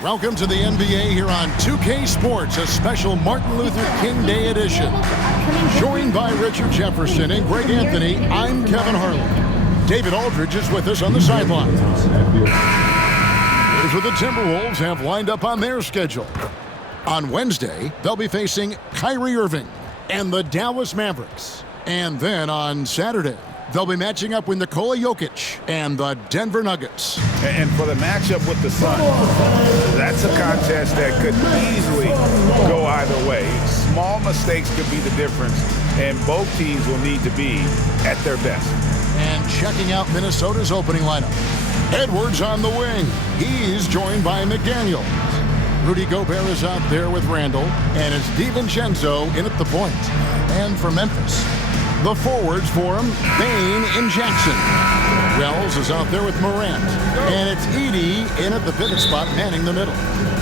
Welcome to the NBA here on 2K Sports, a special Martin Luther King Day edition. Joined by Richard Jefferson and Greg Anthony, I'm Kevin Harlan. David Aldridge is with us on the sidelines. Here's what the Timberwolves have lined up on their schedule. On Wednesday, they'll be facing Kyrie Irving and the Dallas Mavericks. And then on Saturday, they'll be matching up with Nikola Jokic and the Denver Nuggets. And for the matchup with the Suns, that's a contest that could easily go either way. Small mistakes could be the difference, and both teams will need to be at their best. And checking out Minnesota's opening lineup. Edwards on the wing. He's joined by McDaniel. Rudy Gobert is out there with Randall, and it's DiVincenzo in at the point. And for Memphis, the forwards for him, Bain and Jackson. Wells is out there with Morant. And it's Edey in at the pivot spot, manning the middle.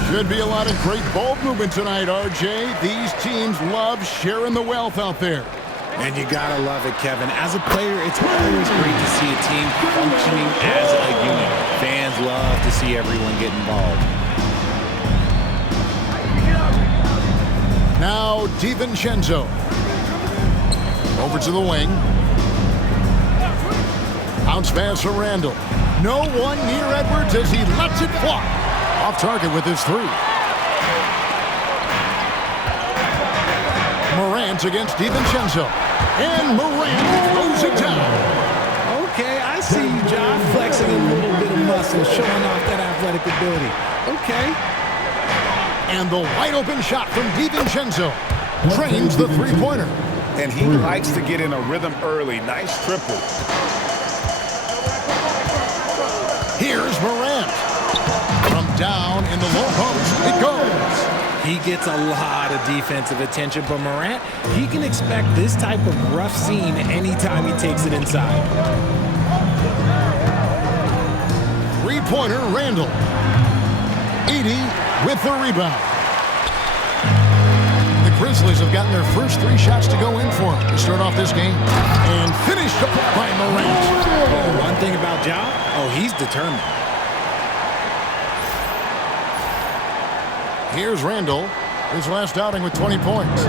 Should be a lot of great ball movement tonight, RJ. These teams love sharing the wealth out there. And you gotta love it, Kevin. As a player, it's always great to see a team functioning as a unit. Fans love to see everyone get involved. Now DiVincenzo. Over to the wing. Bounce pass for Randall. No one near Edwards as he lets it fly. Off target with his three. Morant against DiVincenzo. And Morant throws it down. Okay, I see you, John, flexing a little bit of muscle, showing off that athletic ability. Okay. And the wide open shot from DiVincenzo drains the three-pointer. And he likes to get in a rhythm early. Nice triple. Here's Morant. From down in the low post, it goes. He gets a lot of defensive attention, but Morant, he can expect this type of rough scene anytime he takes it inside. Three-pointer, Randall. Edey with the rebound. The Grizzlies have gotten their first three shots to go in for him to start off this game. And finished up by Morant. One thing about Ja, he's determined. Here's Randall, his last outing with 20 points.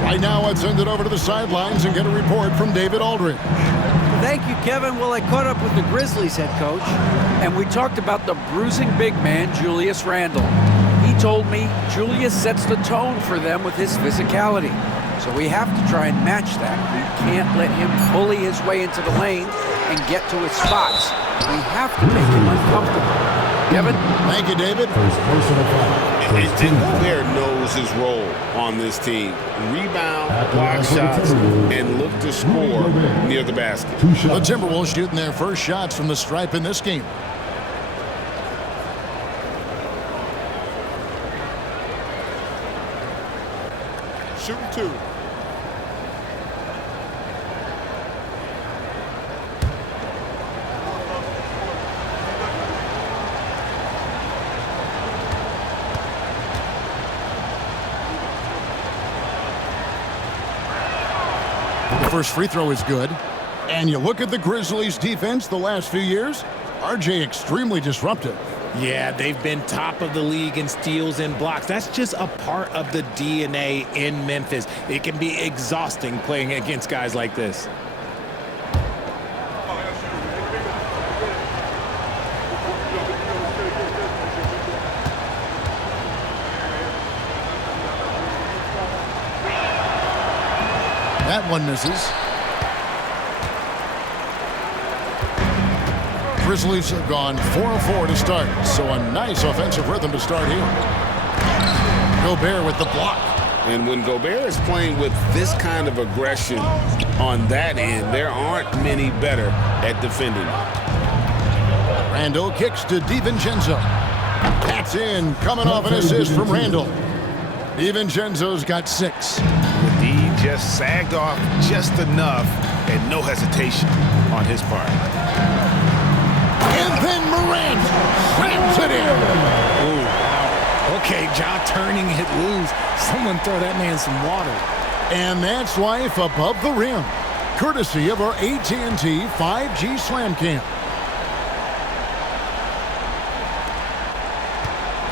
Right now, let's send it over to the sidelines and get a report from David Aldridge. Thank you, Kevin. Well, I caught up with the Grizzlies head coach, and we talked about the bruising big man, Julius Randle. He told me Julius sets the tone for them with his physicality. So we have to try and match that. We can't let him bully his way into the lane and get to his spots. We have to make him uncomfortable. Kevin? Thank you, David. And Gobert knows his role on this team. Rebound, block shots, and look to score near the basket. The Timberwolves shooting their first shots from the stripe in this game. Shooting two. The first free throw is good. And you look at the Grizzlies' defense the last few years, RJ extremely disruptive. Yeah, they've been top of the league in steals and blocks. That's just a part of the DNA in Memphis. It can be exhausting playing against guys like this. That one misses. Grizzlies have gone 4-4 to start, so a nice offensive rhythm to start here. Gobert with the block. And when Gobert is playing with this kind of aggression on that end, there aren't many better at defending. Randall kicks to DiVincenzo. That's in, coming off an assist from Randall. DiVincenzo's got 6. D just sagged off just enough and no hesitation on his part. And then Morant slams it in. Ooh, wow. Okay, Ja turning it loose. Someone throw that man some water. And that's life above the rim, courtesy of our AT&T 5G Slam Cam.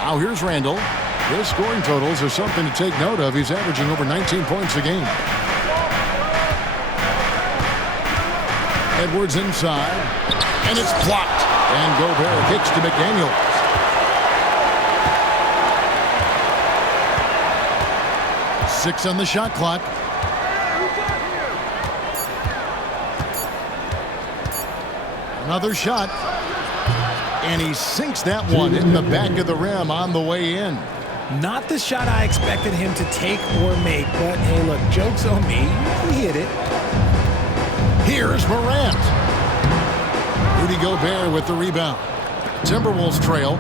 Now here's Randall. His scoring totals are something to take note of. He's averaging over 19 points a game. Edwards inside, and it's blocked. And Gobert kicks to McDaniels. Six on the shot clock. Another shot. And he sinks that one in the back of the rim on the way in. Not the shot I expected him to take or make, but hey, look, joke's on me. He hit it. Here's Morant. Rudy Gobert with the rebound. Timberwolves trail.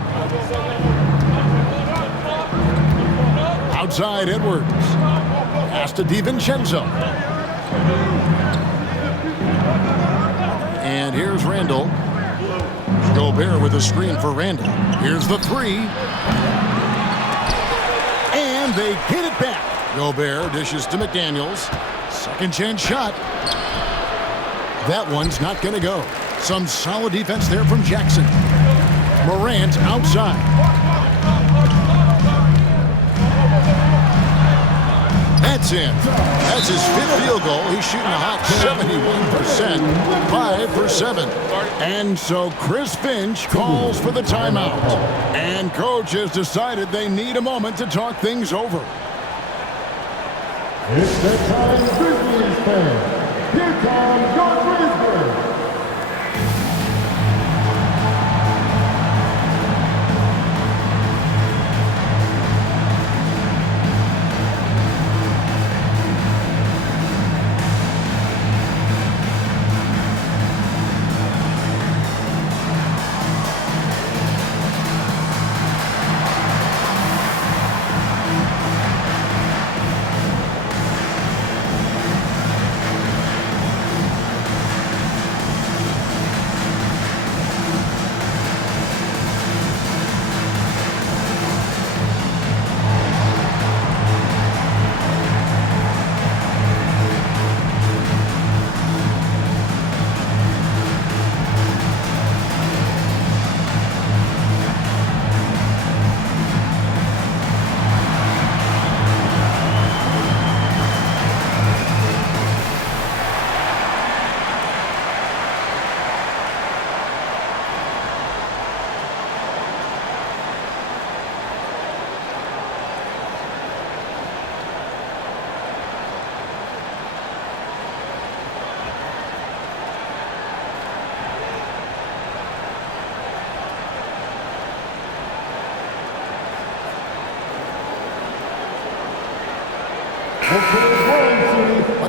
Outside Edwards. Pass to DiVincenzo. And here's Randall. Gobert with a screen for Randall. Here's the three. And they get it back. Gobert dishes to McDaniels. Second chance shot. That one's not going to go. Some solid defense there from Jackson. Morant outside. That's in. That's his 5th field goal. He's shooting a hot 71%. 5 for 7. And so Chris Finch calls for the timeout. And coach has decided they need a moment to talk things over. It's the time, Grizzlies fans. Here comes your Grizzlies.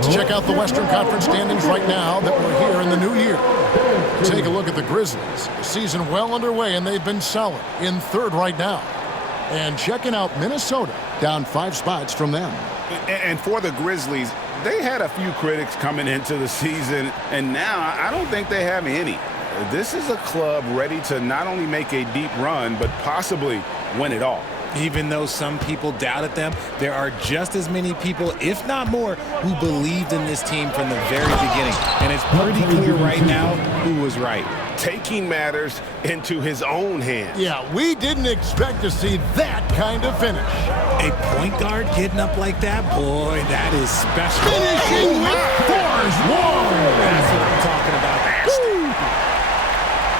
Let's check out the Western Conference standings right now that we're here in the new year. Take a look at the Grizzlies. The season well underway, and they've been solid in third right now. And checking out Minnesota, down 5 spots from them. And for the Grizzlies, they had a few critics coming into the season, and now I don't think they have any. This is a club ready to not only make a deep run, but possibly win it all. Even though some people doubted them, there are just as many people, if not more, who believed in this team from the very beginning. And it's pretty clear right now who was right. Taking matters into his own hands. Yeah, we didn't expect to see that kind of finish. A point guard getting up like that, boy, that is special. Finishing with force. That's what I'm talking about.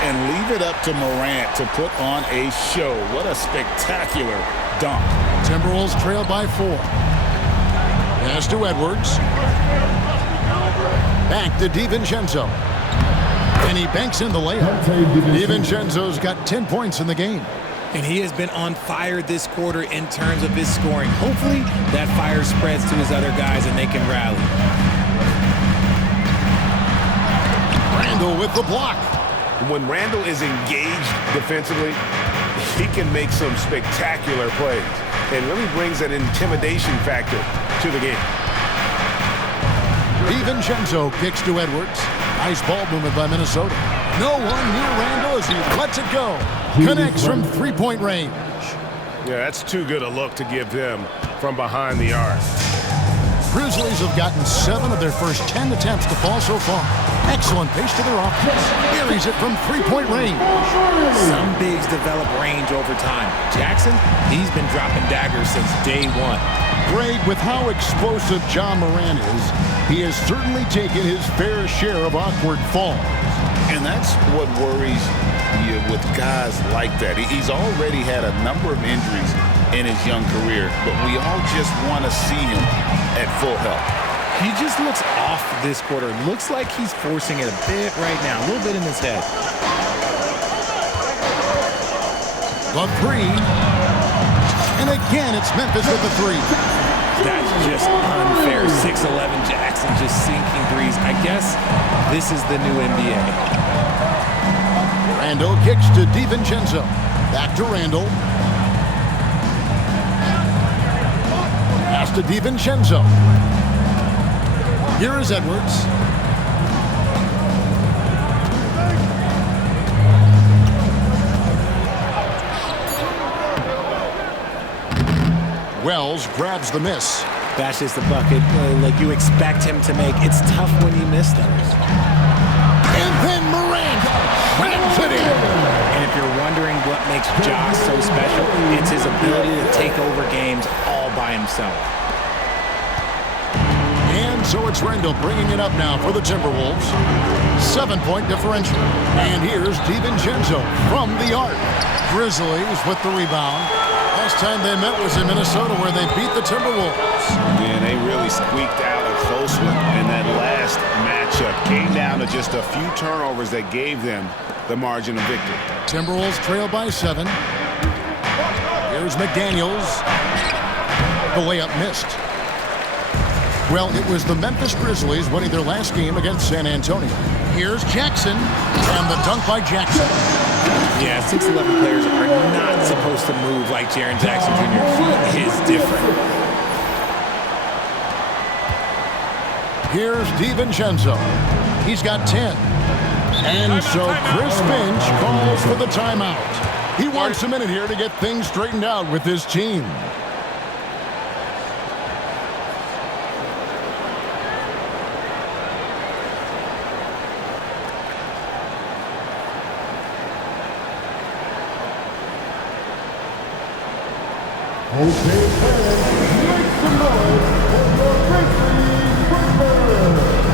And leave it up to Morant to put on a show. What a spectacular dunk. Timberwolves trail by 4. Pass to Edwards. Back to DiVincenzo. And he banks in the layup. DiVincenzo's got 10 points in the game. And he has been on fire this quarter in terms of his scoring. Hopefully that fire spreads to his other guys and they can rally. Randle with the block. When Randle is engaged defensively, he can make some spectacular plays and really brings an intimidation factor to the game. DiVincenzo kicks to Edwards. Nice ball movement by Minnesota. No one near Randle as he lets it go. Connects from 3-point range. Yeah, that's too good a look to give them from behind the arc. Grizzlies have gotten 7 of their first 10 attempts to fall so far. Excellent pace to their offense. Buries it from 3-point range. Some bigs develop range over time. Jackson, he's been dropping daggers since day one. Greg, with how explosive John Morant is, he has certainly taken his fair share of awkward falls. And that's what worries you with guys like that. He's already had a number of injuries in his young career, but we all just want to see him at full health. He just looks off this quarter. Looks like he's forcing it a bit right now, a little bit in his head. The 3. And again, it's Memphis with the 3. That's just unfair. 6'11" Jackson just sinking threes. I guess this is the new NBA. Randle kicks to DiVincenzo. Back to Randle. Pass to DiVincenzo. Here is Edwards. Wells grabs the miss. That's just the bucket like you expect him to make. It's tough when you miss those. And then Morant slams it in. And if you're wondering what makes Ja so special, it's his ability to take over games all by himself. And so it's Randle bringing it up now for the Timberwolves. 7-point differential. And here's DiVincenzo from the arc. Grizzlies with the rebound. Last time they met was in Minnesota where they beat the Timberwolves. And they really squeaked out a close one in that last matchup. Came down to just a few turnovers that gave them the margin of victory. Timberwolves trail by 7. Here's McDaniels. The layup missed. Well, it was the Memphis Grizzlies winning their last game against San Antonio. Here's Jackson, and the dunk by Jackson. Yeah, 6'11" players are not supposed to move like Jaren Jackson Jr. He is different. Here's DiVincenzo. He's got 10. And so Chris Finch calls for the timeout. He wants a minute here to get things straightened out with his team. Okay, fans, make some noise for the Grizzlies Grizzlies.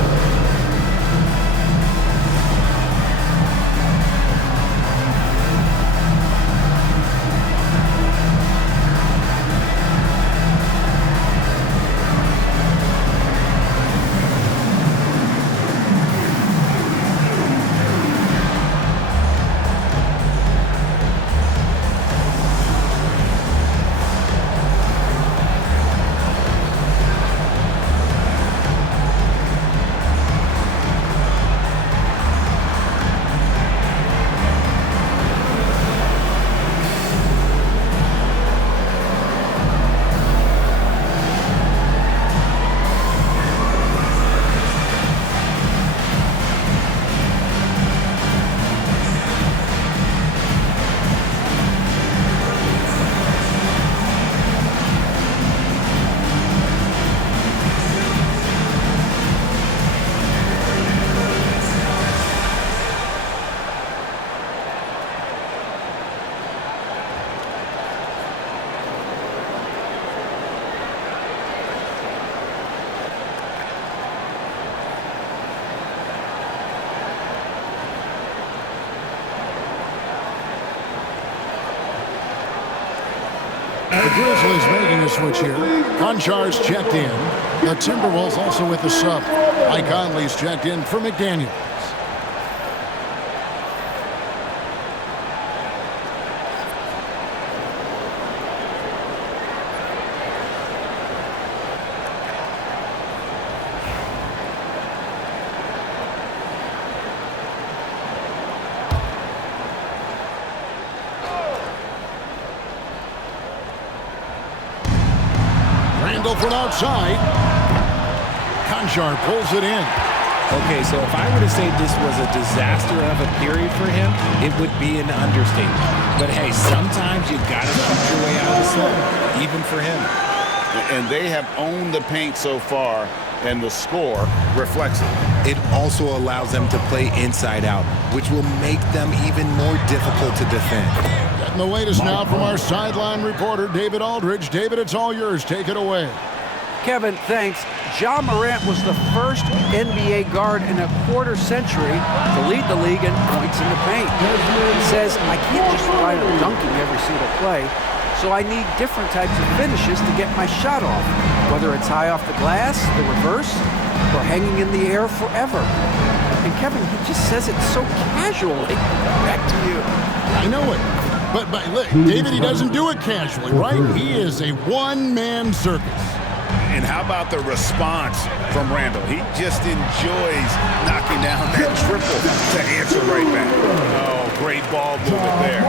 The Grizzlies making a switch here. Konchar's checked in. The Timberwolves also with the sub. Mike Conley's checked in for McDaniel. From outside. Konchar pulls it in. Okay, so if I were to say this was a disaster of a period for him, it would be an understatement. But hey, sometimes you got to shoot your way out of the slump, even for him. And they have owned the paint so far, and the score reflects it. It also allows them to play inside out, which will make them even more difficult to defend. Getting the latest now from our sideline reporter, David Aldridge. David, it's all yours. Take it away. Kevin, thanks. Ja Morant was the first NBA guard in a quarter century to lead the league in points in the paint. He says, I can't just rely on dunking every single play, so I need different types of finishes to get my shot off, whether it's high off the glass, the reverse, or hanging in the air forever. And Kevin, he just says it so casually. Back to you. I know it. But look, David, he doesn't do it casually, right? He is a one-man circus. And how about the response from Randall? He just enjoys knocking down that triple to answer right back. Oh, great ball movement there.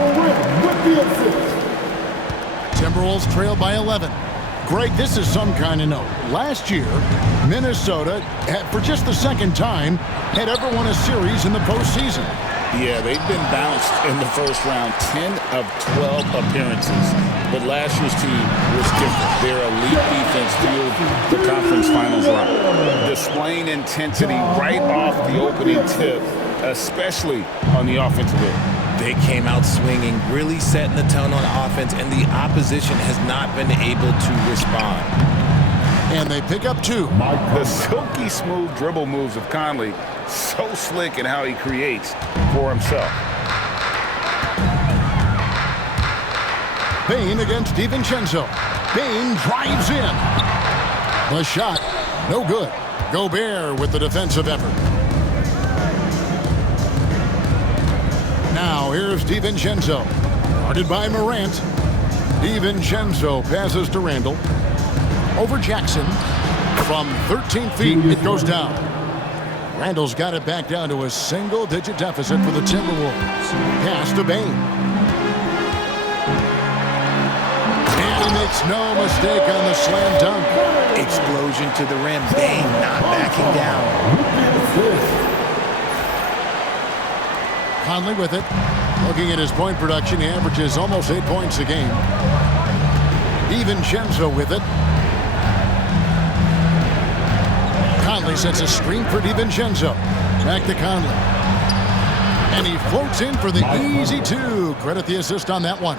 Timberwolves trail by 11. Greg, this is some kind of note. Last year, Minnesota, for just the second time, had ever won a series in the postseason. Yeah, they've been bounced in the first round, 10 of 12 appearances. But last year's team was different. Their elite defense fueled the conference finals run, displaying intensity right off the opening tip, especially on the offensive end. They came out swinging, really setting the tone on offense, and the opposition has not been able to respond. And they pick up two. The silky smooth dribble moves of Conley, so slick in how he creates for himself. Bane against DiVincenzo. Bane drives in. The shot, no good. Gobert with the defensive effort. Now here's DiVincenzo. Guarded by Morant. DiVincenzo passes to Randall. Over Jackson. From 13 feet, it goes down. Randall's got it back down to a single-digit deficit for the Timberwolves. Pass to Bane. And he makes no mistake on the slam dunk. Explosion to the rim. Bane not backing down. Conley with it. Looking at his point production, he averages almost 8 points a game. DiVincenzo with it. Conley sets a screen for DiVincenzo. Back to Conley. And he floats in for the easy two. Credit the assist on that one.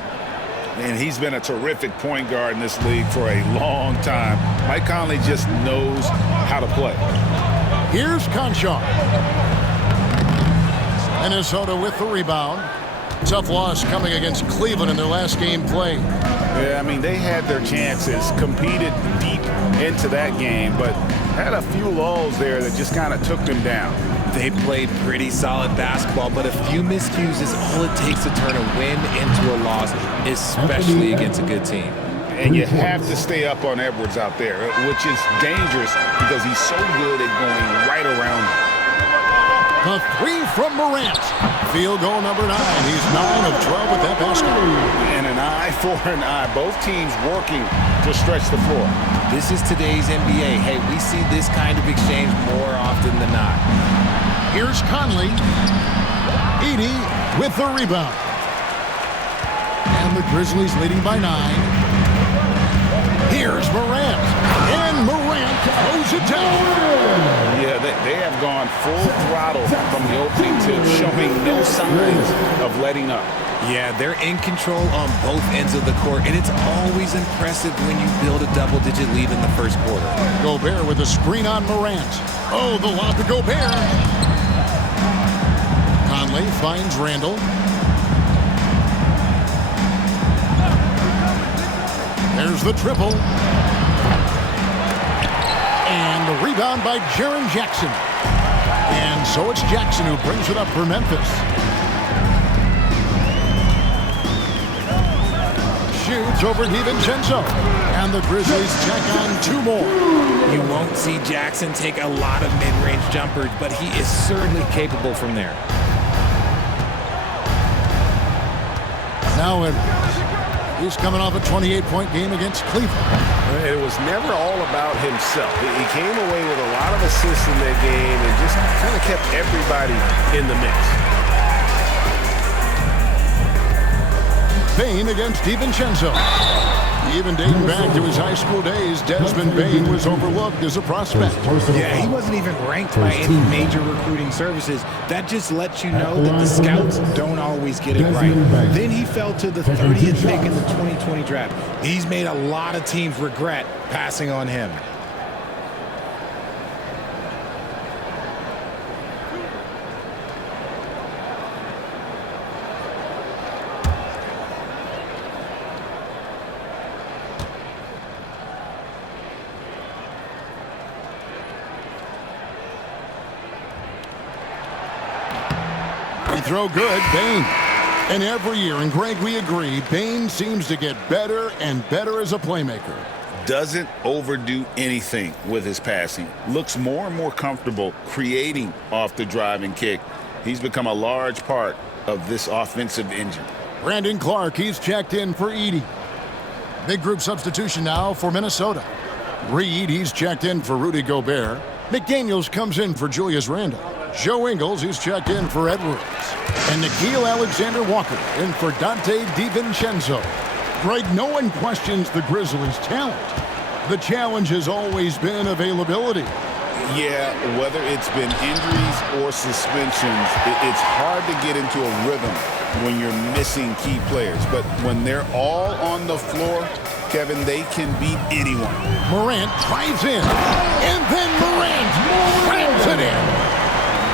And he's been a terrific point guard in this league for a long time. Mike Conley just knows how to play. Here's Konchar. Minnesota with the rebound. Tough loss coming against Cleveland in their last game played. Yeah, I mean, they had their chances, competed deep into that game, but had a few lulls there that just kind of took them down. They played pretty solid basketball, but a few miscues is all it takes to turn a win into a loss, especially against a good team. And you have to stay up on Edwards out there, which is dangerous because he's so good at going right around you. The three from Morant. Field goal number 9. He's 9 of 12 with that basket. And an eye for an eye. Both teams working to stretch the floor. This is today's NBA. Hey, we see this kind of exchange more often than not. Here's Conley. Edey with the rebound. And the Grizzlies leading by 9. Here's Morant. And Morant throws it down. Yeah, they have gone full throttle from the opening tip, showing no signs of letting up. Yeah, they're in control on both ends of the court, and it's always impressive when you build a double-digit lead in the first quarter. Gobert with a screen on Morant. Oh, the lob to Gobert. Conley finds Randall. Here's the triple. And the rebound by Jaren Jackson. And so it's Jackson who brings it up for Memphis. Shoots over DiVincenzo. And the Grizzlies check on 2 more. You won't see Jackson take a lot of mid-range jumpers, but he is certainly capable from there. Now Edwards. He's coming off a 28-point game against Cleveland. It was never all about himself. He came away with a lot of assists in that game and just kind of kept everybody in the mix. Bane against DiVincenzo. Even dating back to his high school days, Desmond Bane was overlooked as a prospect. Yeah, he wasn't even ranked by any major recruiting services. That just lets you know that the scouts don't always get it right. Then he fell to the 30th pick in the 2020 draft. He's made a lot of teams regret passing on him. Throw good, Bane. And every year, and Greg, we agree, Bane seems to get better and better as a playmaker. Doesn't overdo anything with his passing. Looks more and more comfortable creating off the driving kick. He's become a large part of this offensive engine. Brandon Clark, he's checked in for Edey. Big group substitution now for Minnesota. Reed, he's checked in for Rudy Gobert. McDaniels comes in for Julius Randle. Joe Ingles, he's checked in for Edwards. And Nickeil Alexander-Walker in for Donte DiVincenzo. Greg, no one questions the Grizzlies' talent. The challenge has always been availability. Yeah, whether it's been injuries or suspensions, it's hard to get into a rhythm when you're missing key players. But when they're all on the floor, Kevin, they can beat anyone. Morant drives in, and then Morant grabs it in.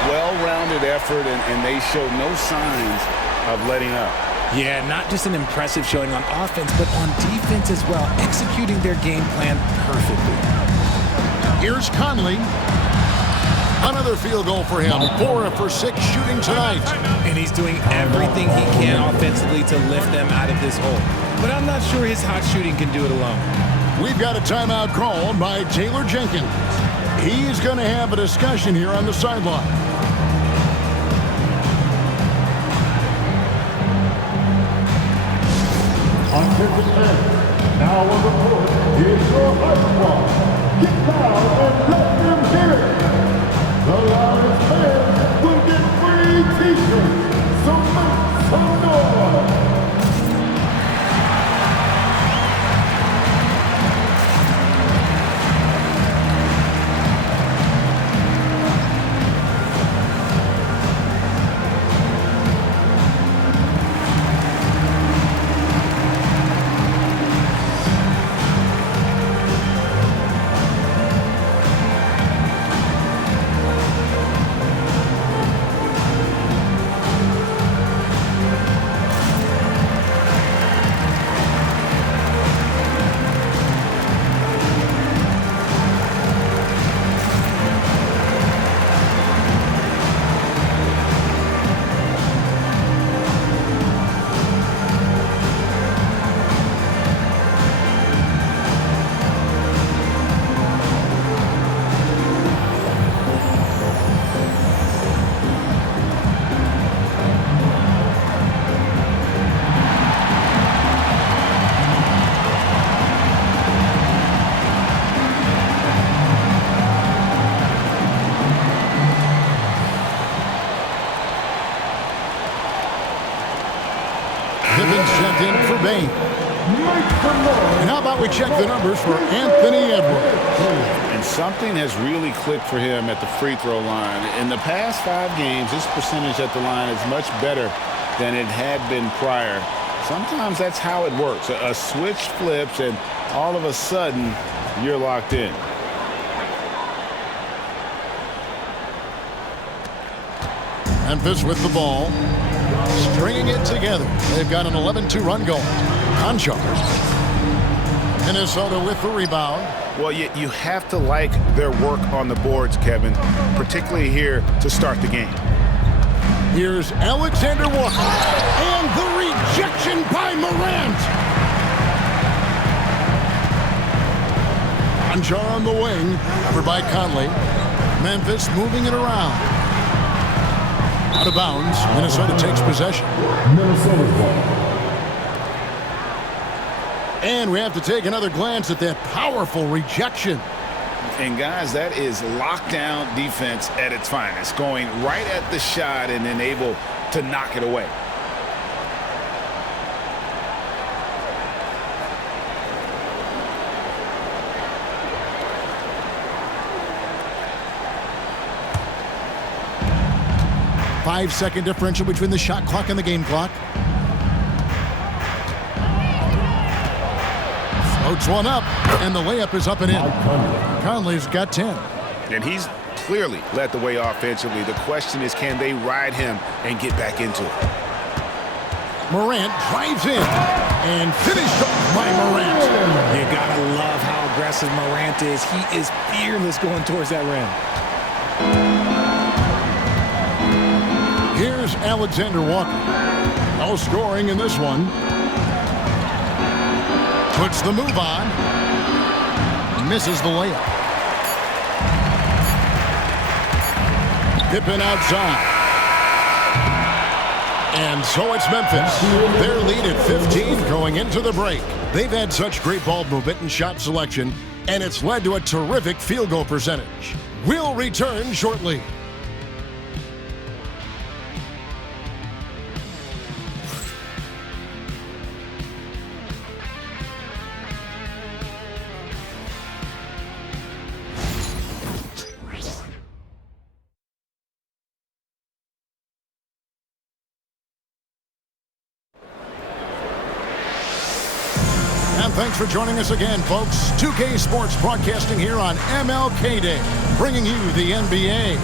Well-rounded effort, and they show no signs of letting up. Yeah, not just an impressive showing on offense, but on defense as well, executing their game plan perfectly. Here's Conley. Another field goal for him. 4 for 6 shooting tonight. And he's doing everything he can offensively to lift them out of this hole. But I'm not sure his hot shooting can do it alone. We've got a timeout called by Taylor Jenkins. He's going to have a discussion here on the sideline. On Memphis fans, now on the court is your high squad. Get down and let them hear it. The loudest fans will get free t-shirts. So make some noise. Checked in for Bane. And how about we check the numbers for Anthony Edwards? And something has really clicked for him at the free throw line. In the past 5 games, his percentage at the line is much better than it had been prior. Sometimes that's how it works. A switch flips, and all of a sudden, you're locked in. Memphis with the ball. Stringing it together. They've got an 11-2 run going. Conchar. Minnesota with the rebound. Well, you have to like their work on the boards, Kevin, particularly here to start the game. Here's Alexander Walker. And the rejection by Morant. Anjar on the wing, covered by Conley. Memphis moving it around. Out of bounds, Minnesota takes possession. Minnesota's ball. And we have to take another glance at that powerful rejection. And guys, that is lockdown defense at its finest, going right at the shot and then able to knock it away. Five-second differential between the shot clock and the game clock. Floats one up, and the layup is up and in. Conley's got 10. And he's clearly led the way offensively. The question is, can they ride him and get back into it? Morant drives in and finished off by Morant. You gotta love how aggressive Morant is. He is fearless going towards that rim. Here's Alexander Walker. No scoring in this one. Puts the move on. Misses the layup. Pippen outside. And so it's Memphis. Their lead at 15 going into the break. They've had such great ball movement and shot selection, and it's led to a terrific field goal percentage. We'll return shortly. Thanks for joining us again, folks. 2K Sports broadcasting here on MLK Day, bringing you the NBA.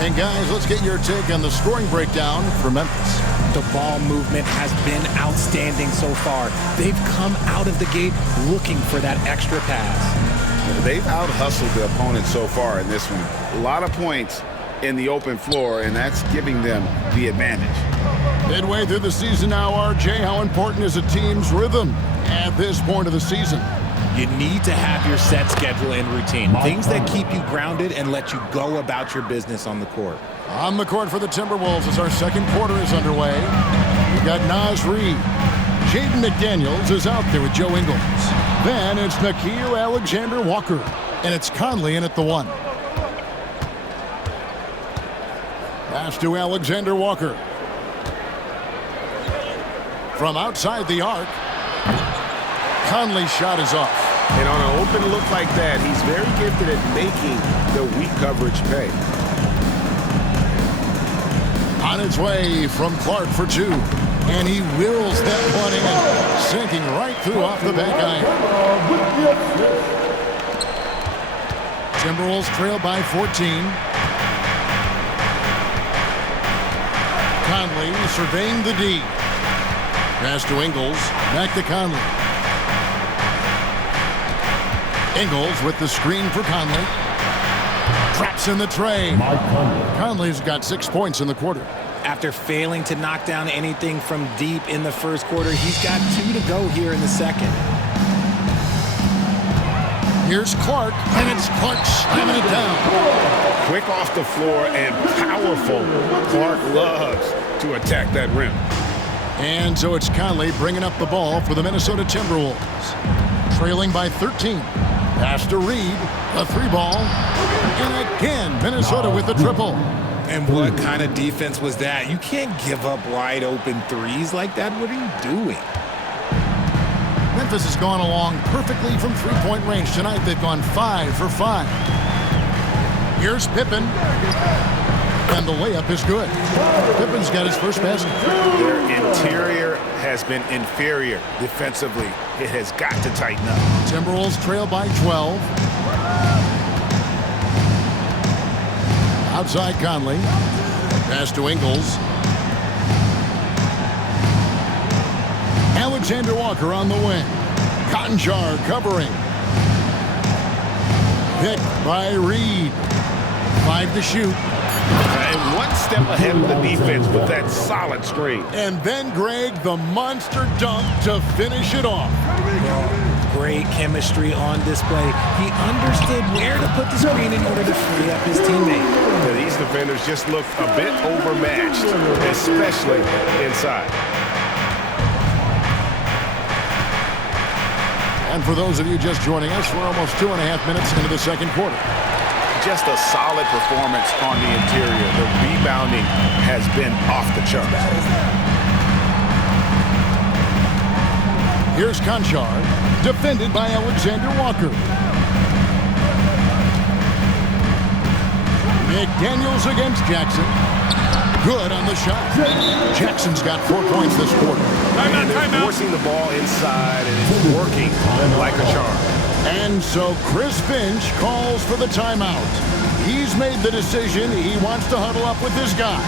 And guys, let's get your take on the scoring breakdown for Memphis. The ball movement has been outstanding so far. They've come out of the gate looking for that extra pass. They've out-hustled the opponent so far in this one. A lot of points in the open floor, and that's giving them the advantage. Midway through the season now, RJ, how important is a team's rhythm at this point of the season? You need to have your set schedule and routine. Things that keep you grounded and let you go about your business on the court. On the court for the Timberwolves as our second quarter is underway. We've got Naz Reid. Jaden McDaniels is out there with Joe Ingles. Then it's Nickeil Alexander-Walker. And it's Conley in at the one. Pass to Alexander-Walker. From outside the arc, Conley's shot is off. And on an open look like that, he's very gifted at making the weak coverage pay. On its way from Clark for two. And he wills that one in, sinking right through off the back iron. Timberwolves trail by 14. Conley surveying the D. Pass to Ingles. Back to Conley. Ingles with the screen for Conley. Traps in the tray. Conley's got 6 points in the quarter. After failing to knock down anything from deep in the first quarter, he's got 2 to go here in the second. Here's Clark, and it's Clark slamming it down. Quick off the floor and powerful. Clark loves to attack that rim. And so it's Conley bringing up the ball for the Minnesota Timberwolves. Trailing by 13. Pass to Reid, a 3-ball. And again, Minnesota with the triple. And what kind of defense was that? You can't give up wide open threes like that. What are you doing? Memphis has gone along perfectly from three-point range. Tonight they've gone 5 for 5. Here's Pippen. And the layup is good. Pippen's got his first basket. Their interior has been inferior defensively. It has got to tighten up. Timberwolves trail by 12. Outside Conley. Pass to Ingles. Alexander Walker on the wing. Conjar covering. Picked by Reed. 5 to shoot. And one step ahead of the defense with that solid screen. And then, Greg, the monster dunk to finish it off. Great chemistry on display. He understood where to put the screen in order to free up his teammate. These defenders just look a bit overmatched, especially inside. And for those of you just joining us, we're almost 2.5 minutes into the second quarter. Just a solid performance on the interior. The rebounding has been off the charts. Here's Conchar, defended by Alexander Walker. McDaniels against Jackson. Good on the shot. Jackson's got 4 points this quarter. And they're forcing the ball inside, and it's working like a charm. And so Chris Finch calls for the timeout. He's made the decision. He wants to huddle up with this guy.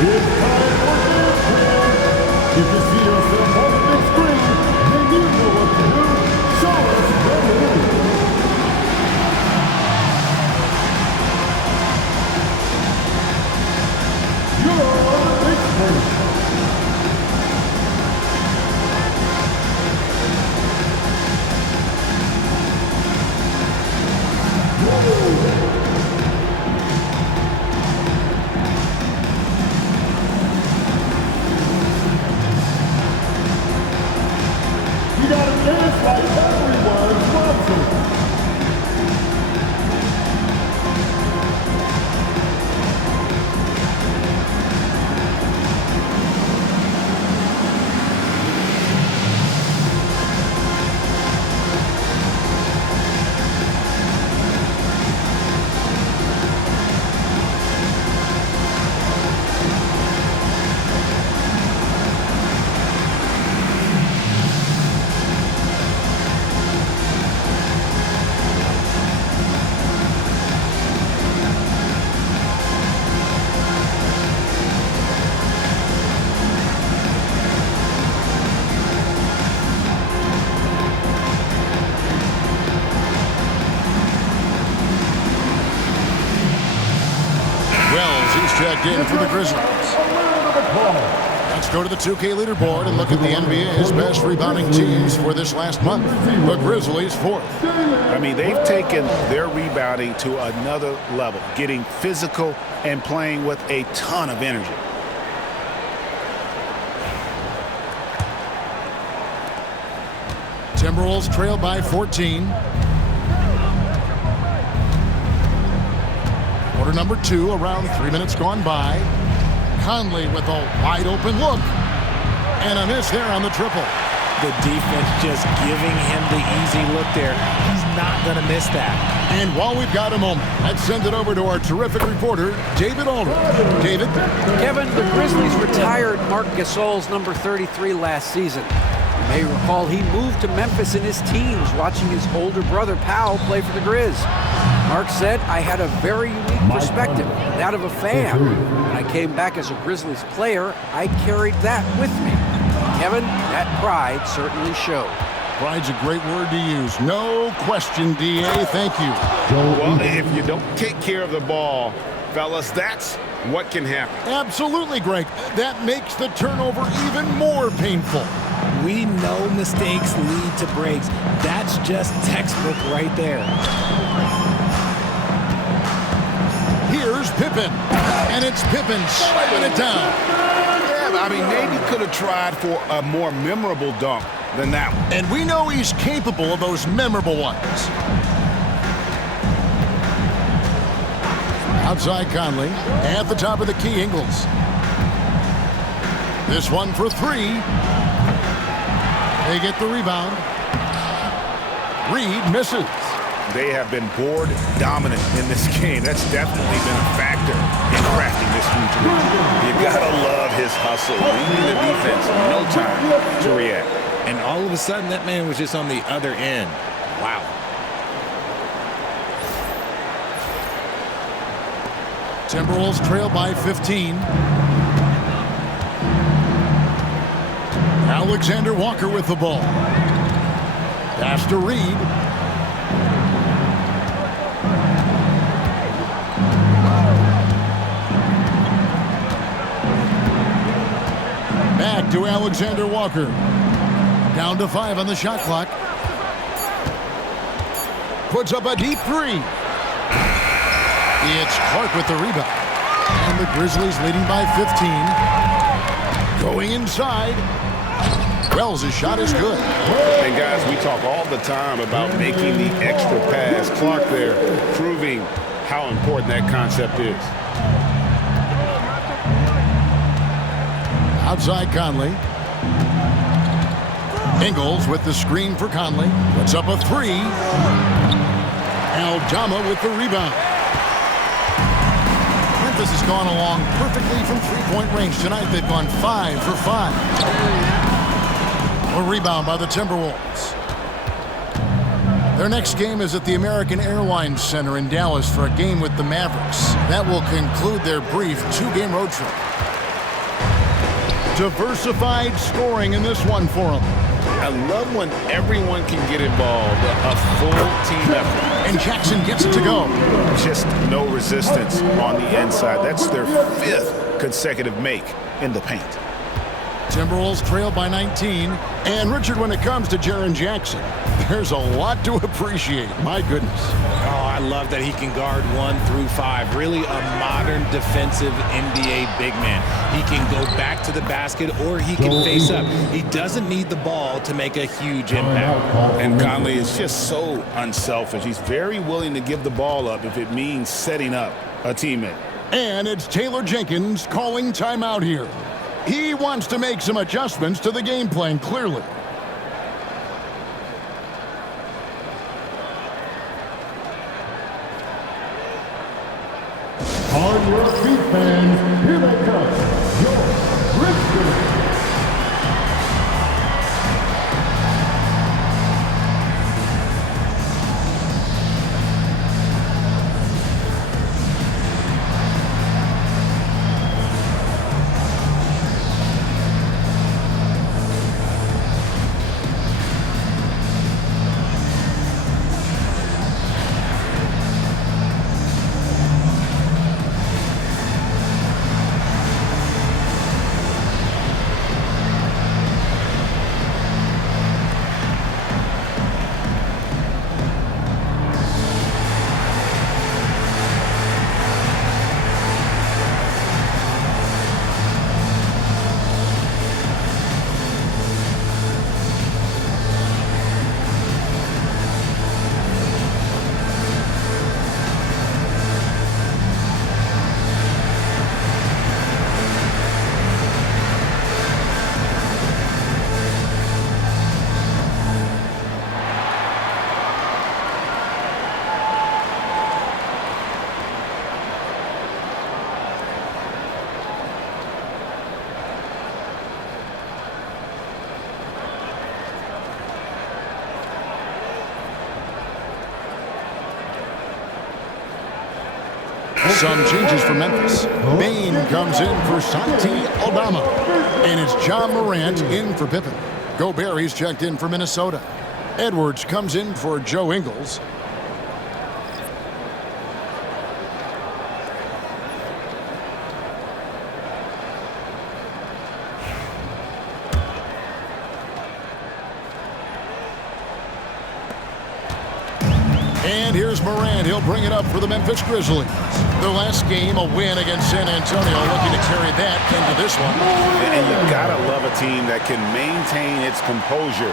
It's time for this. If you see yourself on the big screen, then you know what to do. Show us what to do. You're on the big screen. You gotta dance like everyone's watching. Checked in for the Grizzlies. Let's go to the 2K leaderboard and look at the NBA's best rebounding teams for this last month. The Grizzlies 4th. I mean, they've taken their rebounding to another level, getting physical and playing with a ton of energy. Timberwolves trail by 14. Quarter number 2, around 3 minutes gone by. Conley with a wide open look. And a miss there on the triple. The defense just giving him the easy look there. He's not going to miss that. And while we've got a moment, let's send it over to our terrific reporter, David Aldridge. David? Kevin, the Grizzlies retired Marc Gasol's number 33 last season. You may recall he moved to Memphis in his teens, watching his older brother Powell play for the Grizz. Mark said, I had a very unique perspective, that of a fan. When I came back as a Grizzlies player, I carried that with me. Kevin, that pride certainly showed. Pride's a great word to use. No question, D.A. Thank you. Well, if you don't take care of the ball, fellas, that's what can happen. Absolutely, Greg. That makes the turnover even more painful. We know mistakes lead to breaks. That's just textbook right there. Here's Pippen, and it's Pippen slamming it down. Yeah, I mean, maybe could have tried for a more memorable dunk than that one. And we know he's capable of those memorable ones. Outside Conley, at the top of the key, Ingles. This one for 3. They get the rebound. Reed misses. They have been board dominant in this game. That's definitely been a factor in crafting this huge lead. You gotta love his hustle, leading the defense, no time to react. And all of a sudden, that man was just on the other end. Wow. Timberwolves trail by 15. Alexander Walker with the ball. Pass to Reed. Back to Alexander Walker. Down to 5 on the shot clock. Puts up a deep three. It's Clark with the rebound. And the Grizzlies leading by 15. Going inside. Wells' shot is good. And guys, we talk all the time about making the extra pass. Clark there proving how important that concept is. Outside Conley. Ingles with the screen for Conley. Puts up a three. Aldama with the rebound. Memphis has gone along perfectly from three-point range. Tonight they've gone 5 for 5. A rebound by the Timberwolves. Their next game is at the American Airlines Center in Dallas for a game with the Mavericks. That will conclude their brief 2-game road trip. Diversified scoring in this one for them. I love when everyone can get involved, a full team effort. And Jackson gets it to go. Just no resistance on the inside. That's their 5th consecutive make in the paint. Timberwolves trail by 19. And Richard, when it comes to Jaren Jackson, there's a lot to appreciate. My goodness. Oh, I love that he can guard 1 through 5. Really a modern defensive NBA big man. He can go back to the basket or he can face up. He doesn't need the ball to make a huge impact. And Conley is just so unselfish. He's very willing to give the ball up if it means setting up a teammate. And it's Taylor Jenkins calling timeout here. He wants to make some adjustments to the game plan, clearly. On your feet, fans, here they come. Your Grizzlies. Some changes for Memphis. Bain comes in for Santi Aldama. And it's John Morant in for Pippen. Gobert, he's checked in for Minnesota. Edwards comes in for Joe Ingles. And here's Morant. He'll bring it up for the Memphis Grizzlies. Their last game, a win against San Antonio, looking to carry that into this one. And you gotta love a team that can maintain its composure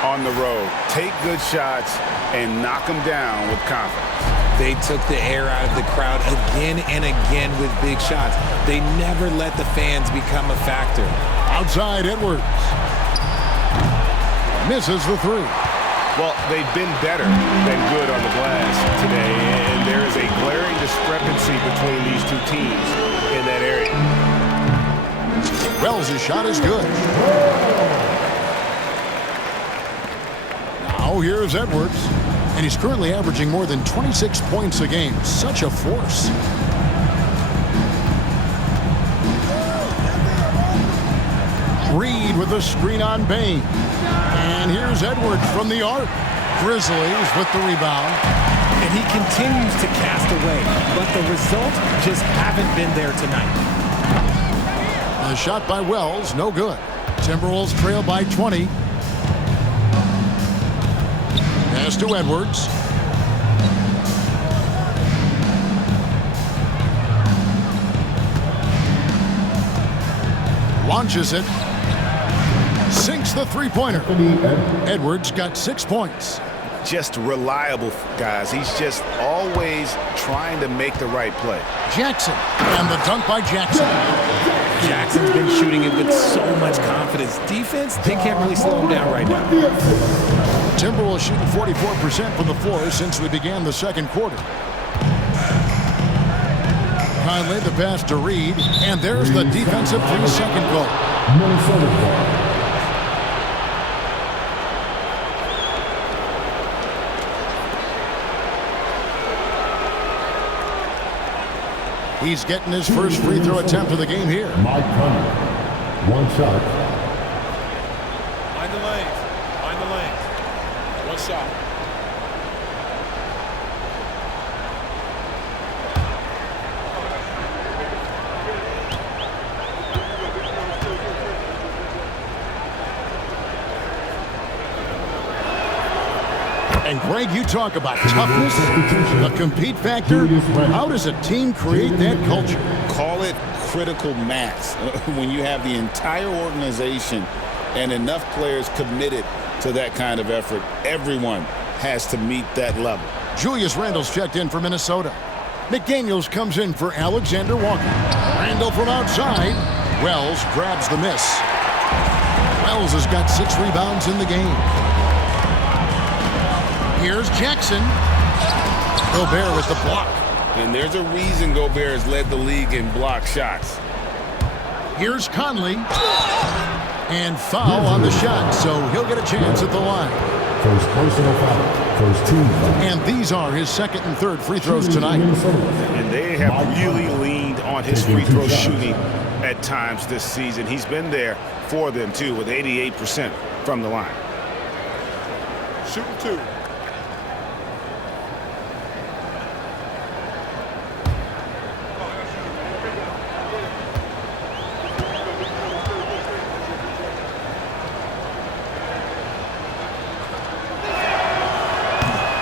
on the road, take good shots, and knock them down with confidence. They took the air out of the crowd again and again with big shots. They never let the fans become a factor. Outside Edwards. Misses the three. Well, they've been better than good on the glass today, and there is a glaring discrepancy between these two teams in that area. Wells' shot is good. Now here's Edwards, and he's currently averaging more than 26 points a game. Such a force. Reed with a screen on Bain. And here's Edwards from the arc. Grizzlies with the rebound. And he continues to cast away, but the results just haven't been there tonight. A shot by Wells, no good. Timberwolves trail by 20. Pass to Edwards. Launches it. Sinks the three-pointer. Edwards got 6 points. Just reliable, guys. He's just always trying to make the right play. Jackson, and the dunk by Jackson. Jackson's been shooting it with so much confidence. Defense, they can't really slow him down right now. Timberwolves shooting 44% from the floor since we began the second quarter. Conley the pass to Reed, and there's the defensive 3-second goal. Minnesota. He's getting his first free throw attempt of the game here. Mike Conley. One shot. Find the lanes. Find the lanes. One shot. And Greg, you talk about toughness, the compete factor. How does a team create that culture? Call it critical mass. When you have the entire organization and enough players committed to that kind of effort, everyone has to meet that level. Julius Randle's checked in for Minnesota. McDaniels comes in for Alexander Walker. Randle from outside. Wells grabs the miss. Wells has got 6 rebounds in the game. Here's Jackson. Gobert with the block. And there's a reason Gobert has led the league in block shots. Here's Conley. And foul on the shot, so he'll get a chance at the line. First personal foul. First team foul. And these are his second and third free throws tonight. And they have really leaned on his free throw shooting at times this season. He's been there for them, too, with 88% from the line. Shooting 2.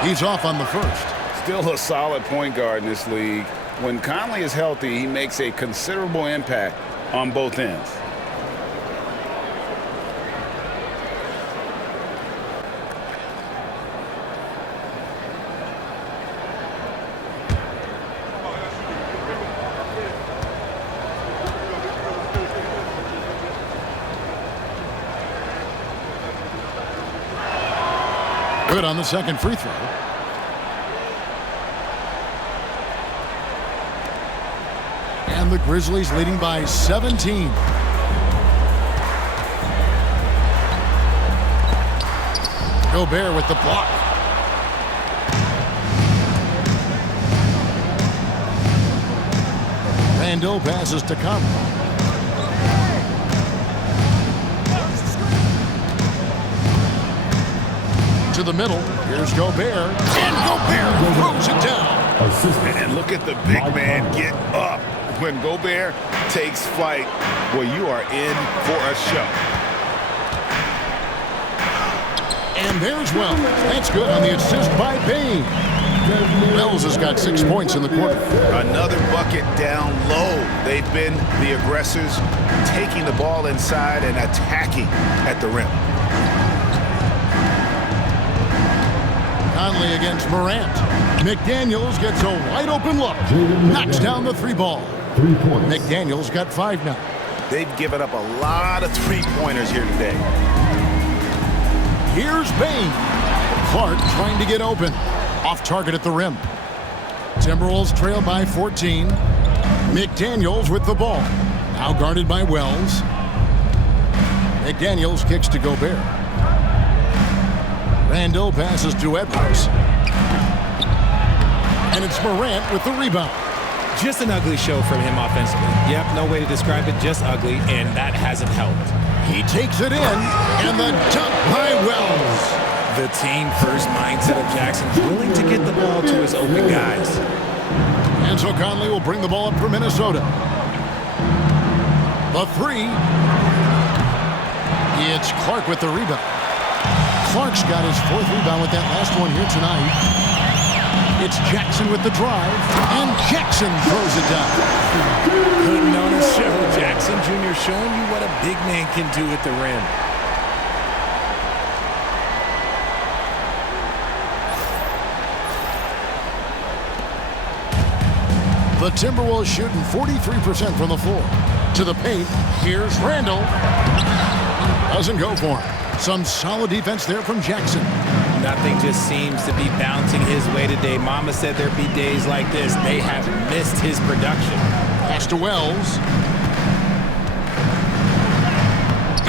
He's off on the first. Still a solid point guard in this league. When Conley is healthy, he makes a considerable impact on both ends. Good on the second free throw. And the Grizzlies leading by 17. Gobert with the block. Randle passes to Conley. To the middle. Here's Gobert. And Gobert throws it down. And look at the big man get up. When Gobert takes flight, well, you are in for a show. And there's Wells. That's good on the assist by Bain. Wells has got 6 points in the quarter. Another bucket down low. They've been the aggressors, taking the ball inside and attacking at the rim. Conley against Morant. McDaniels gets a wide open look. Knocks down the 3 ball. 3 points. McDaniels got 5 now. They've given up a lot of three-pointers here today. Here's Bain. Clark trying to get open. Off target at the rim. Timberwolves trail by 14. McDaniels with the ball. Now guarded by Wells. McDaniels kicks to Gobert. Randle passes to Edwards. And it's Morant with the rebound. Just an ugly show from him offensively. Yep, no way to describe it, just ugly, and that hasn't helped. He takes it in, and the dunk by Wells. The team-first mindset of Jackson, willing to get the ball to his open guys. And so Conley will bring the ball up for Minnesota. The three. It's Clark with the rebound. Clark's got his 4th rebound with that last one here tonight. It's Jackson with the drive, and Jackson throws it down. Putting on a show. Jackson Jr. showing you what a big man can do at the rim. The Timberwolves shooting 43% from the floor. To the paint, here's Randall. Doesn't go for him. Some solid defense there from Jackson. Nothing just seems to be bouncing his way today. Mama said there'd be days like this. They have missed his production. Pass to Wells.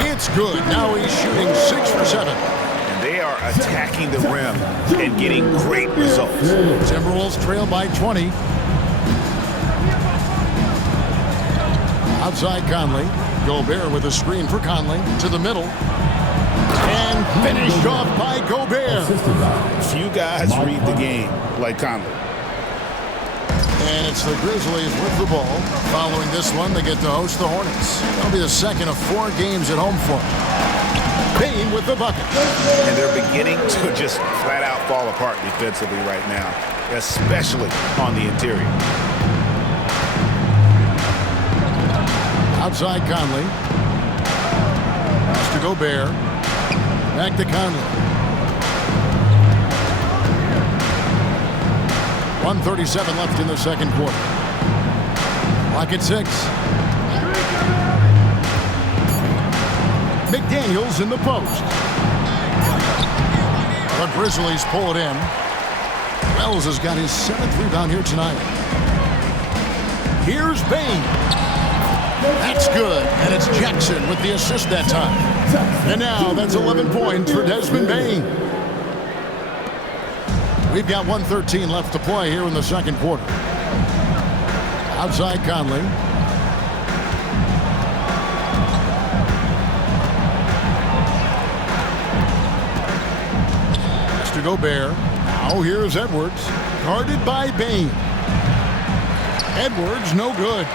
It's good. Now he's shooting 6 for 7. And they are attacking the rim and getting great results. Timberwolves trail by 20. Outside Conley. Gobert with a screen for Conley. To the middle. And finished off by Gobert. Few guys read the game like Conley. And it's the Grizzlies with the ball. Following this one, they get to host the Hornets. That'll be the second of 4 games at home for them. Payne with the bucket. And they're beginning to just flat out fall apart defensively right now, especially on the interior. Outside Conley. Pass to Gobert. Back to Conley. 1:37 left in the second quarter. Clock at 6. McDaniels in the post. The Grizzlies pull it in. Wells has got his 7th rebound here tonight. Here's Payne. That's good, and it's Jackson with the assist that time. And now that's 11 points for Desmond Bane. We've got 1:13 left to play here in the second quarter. Outside Conley. Pass to Gobert. Now here's Edwards. Guarded by Bane. Edwards, no good.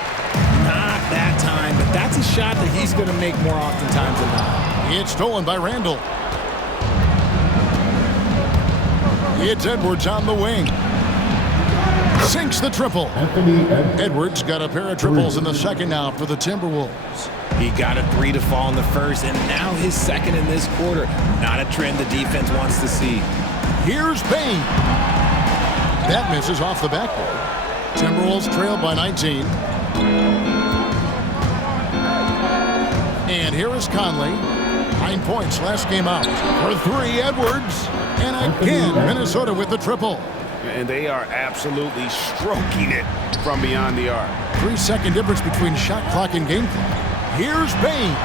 Not that time, but that's a shot that he's going to make more oftentimes than not. It's stolen by Randall. It's Edwards on the wing. Sinks the triple. Edwards got a pair of triples in the second now for the Timberwolves. He got a 3 to fall in the first, and now his second in this quarter. Not a trend the defense wants to see. Here's Payne. That misses off the backboard. Timberwolves trail by 19. And here is Conley. 9 points last game out. For 3, Edwards. And again, Minnesota with the triple. And they are absolutely stroking it from beyond the arc. 3-second difference between shot clock and game clock. Here's Bane.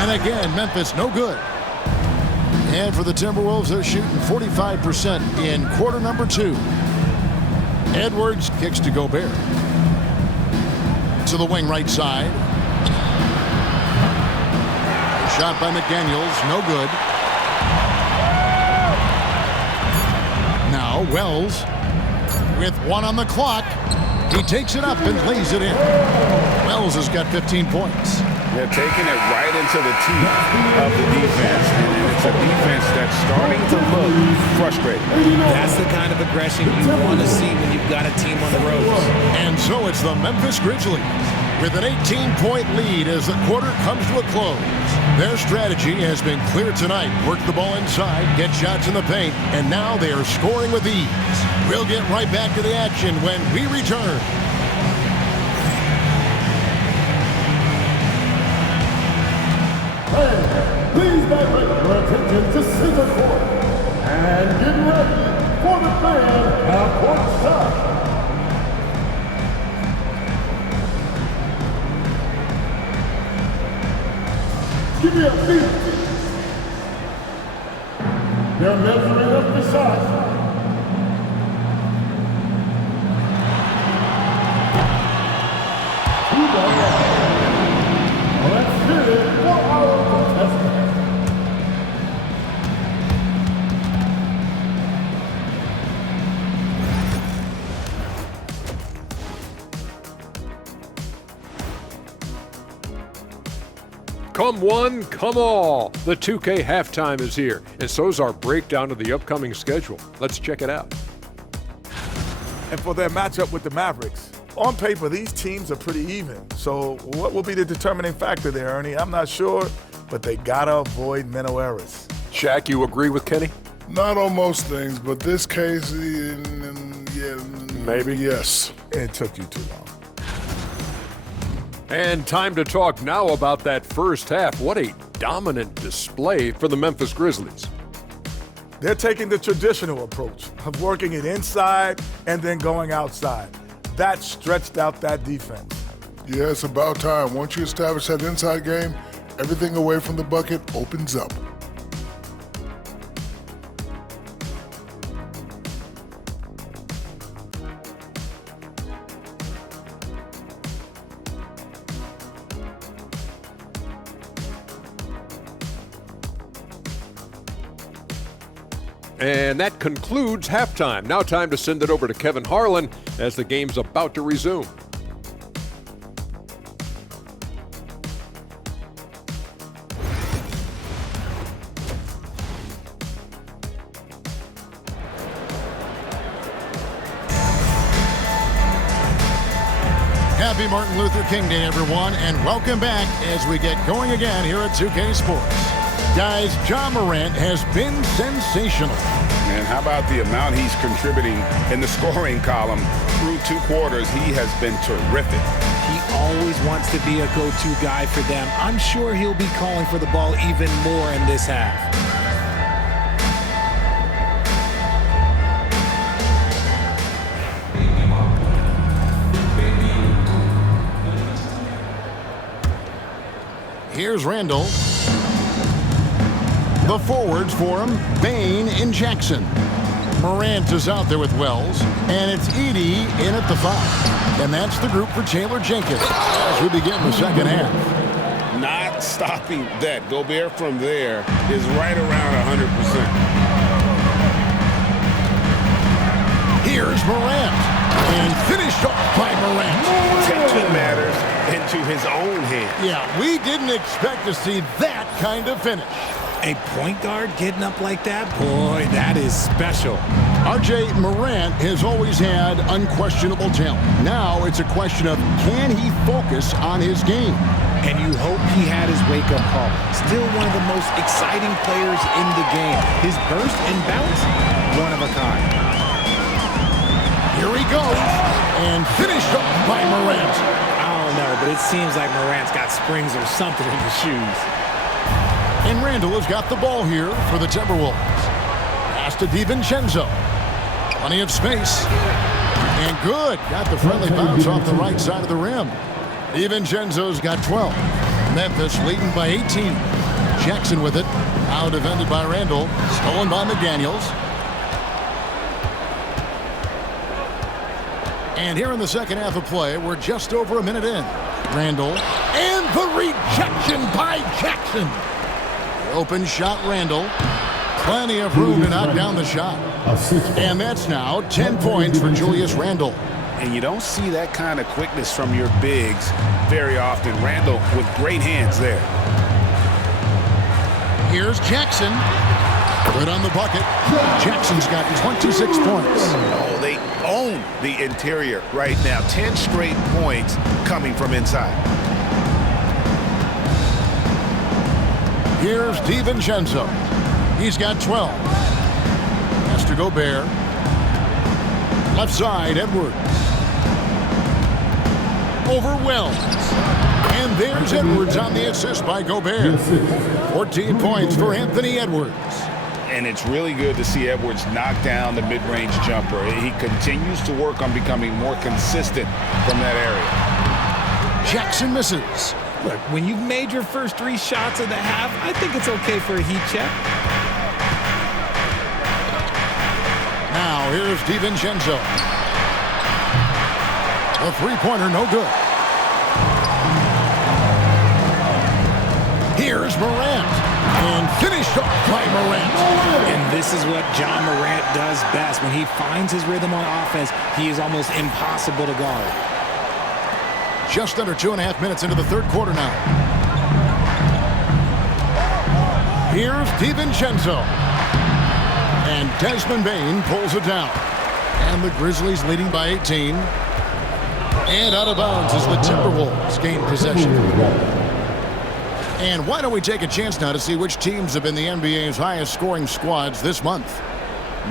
And again, Memphis no good. And for the Timberwolves, they're shooting 45% in quarter number 2. Edwards kicks to Gobert. To the wing right side. Shot by McDaniels, no good. Now Wells with 1 on the clock. He takes it up and lays it in. Wells has got 15 points. They're taking it right into the teeth of the defense, and it's a defense that's starting to look frustrated. That's the kind of aggression you want to see when you've got a team on the ropes. And so it's the Memphis Grizzlies with an 18-point lead as the quarter comes to a close. Their strategy has been clear tonight. Work the ball inside, get shots in the paint, and now they are scoring with ease. We'll get right back to the action when we return. Please direct your attention to center court and get ready for the fan half-court shot. Give me a beat. They're measuring up the shot. Let's hear it for our Come one, come all. The 2K halftime is here, and so is our breakdown of the upcoming schedule. Let's check it out. And for their matchup with the Mavericks, on paper, these teams are pretty even. So what will be the determining factor there, Ernie? I'm not sure, but they gotta avoid mental errors. Shaq, you agree with Kenny? Not on most things, but this case, yeah, Maybe. Yes. It took you too long. And time to talk now about that first half. What a dominant display for the Memphis Grizzlies. They're taking the traditional approach of working it inside and then going outside. That stretched out that defense. Yeah, it's about time. Once you establish that inside game, everything away from the bucket opens up. And that concludes halftime. Now time to send it over to Kevin Harlan as the game's about to resume. Happy Martin Luther King Day, everyone, and welcome back as we get going again here at 2K Sports. Guys, Ja Morant has been sensational. And how about the amount he's contributing in the scoring column? Through 2 quarters, he has been terrific. He always wants to be a go-to guy for them. I'm sure he'll be calling for the ball even more in this half. Here's Randall. The forwards for him, Bain and Jackson. Morant is out there with Wells, and it's Edey in at the 5. And that's the group for Taylor Jenkins as we begin the second half. Not stopping that. Gobert from there is right around 100%. Here's Morant, and finished off by Morant. Taking matters into his own hands. Yeah, we didn't expect to see that kind of finish. A point guard getting up like that? Boy, that is special. RJ Morant has always had unquestionable talent. Now it's a question of can he focus on his game? And you hope he had his wake-up call. Still one of the most exciting players in the game. His burst and bounce, one of a kind. Here he goes, and finished off by Morant. I don't know, but it seems like Morant's got springs or something in his shoes. And Randall has got the ball here for the Timberwolves. Pass to DiVincenzo. Plenty of space. And good. Got the friendly bounce off the right side of the rim. DiVincenzo's got 12. Memphis leading by 18. Jackson with it. Now defended by Randall. Stolen by McDaniels. And here in the second half of play, we're just over a minute in. Randall. And the rejection by Jackson. Open shot, Randall. Plenty of room to knock down the shot. And that's now 10 points for Julius Randle. And you don't see that kind of quickness from your bigs very often. Randall with great hands there. Here's Jackson. Good on the bucket. Jackson's got 26 points. Oh, they own the interior right now. 10 straight points coming from inside. Here's DiVincenzo. He's got 12. Has to Gobert. Left side, Edwards. Over Wells. And there's Edwards on the assist by Gobert. 14 points for Anthony Edwards. And it's really good to see Edwards knock down the mid-range jumper. He continues to work on becoming more consistent from that area. Jackson misses. Look, when you've made your first 3 shots of the half, I think it's okay for a heat check. Now here's DiVincenzo. The three-pointer, no good. Here's Morant. And finished off by Morant. And this is what Ja Morant does best. When he finds his rhythm on offense, he is almost impossible to guard. Just under 2.5 minutes into the third quarter now. Here's DiVincenzo. And Desmond Bane pulls it down. And the Grizzlies leading by 18. And out of bounds as the Timberwolves gain possession. And why don't we take a chance now to see which teams have been the NBA's highest scoring squads this month.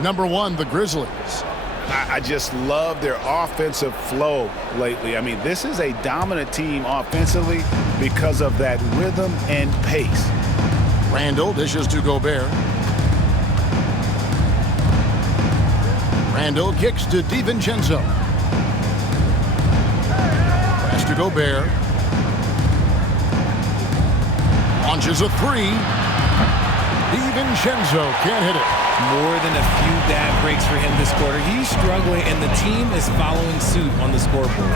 Number 1, the Grizzlies. I just love their offensive flow lately. I mean, this is a dominant team offensively because of that rhythm and pace. Randall dishes to Gobert. Randall kicks to DiVincenzo. Pass to Gobert. Launches a three. DiVincenzo can't hit it. More than a few bad breaks for him this quarter. He's struggling, and the team is following suit on the scoreboard.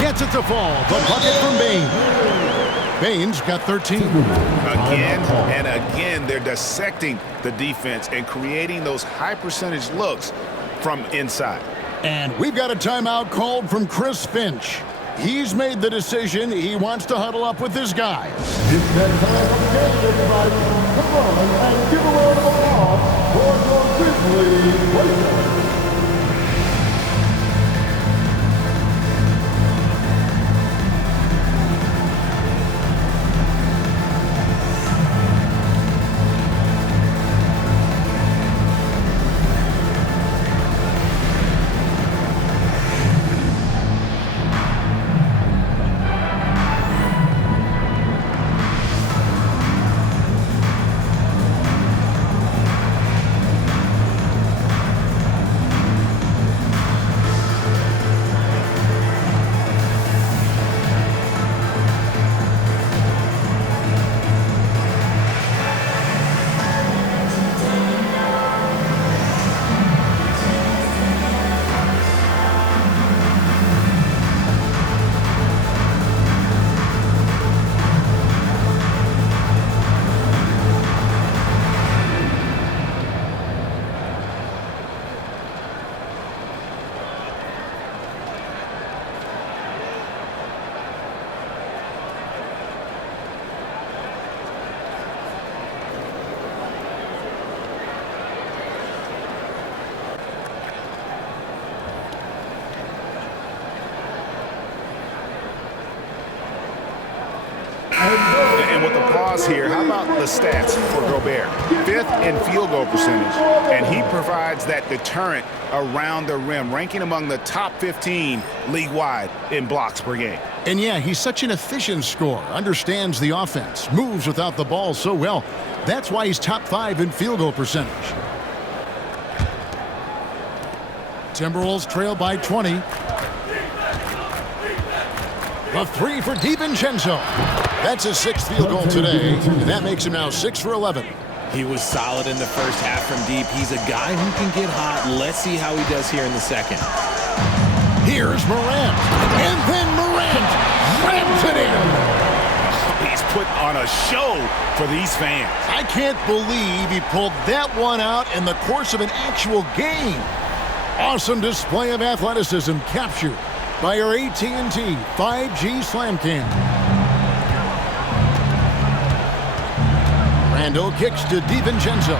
Gets it to fall. The bucket from Bane. Bane's got 13. Again and again, they're dissecting the defense and creating those high-percentage looks from inside. And we've got a timeout called from Chris Finch. He's made the decision. He wants to huddle up with his guys. It's that time of game, everybody. Come on and give a round of applause for your Grizzlies players. And with the pause here, how about the stats for Gobert? 5th in field goal percentage, and he provides that deterrent around the rim, ranking among the top 15 league-wide in blocks per game. And yeah, he's such an efficient scorer, understands the offense, moves without the ball so well. That's why he's top 5 in field goal percentage. Timberwolves trail by 20. The three for DiVincenzo. That's his 6th field goal today, and that makes him now 6 for 11. He was solid in the first half from deep. He's a guy who can get hot. Let's see how he does here in the second. Here's Morant, and then Morant rams it in. He's put on a show for these fans. I can't believe he pulled that one out in the course of an actual game. Awesome display of athleticism captured by our AT&T 5G Slam Cam. Randall kicks to DiVincenzo.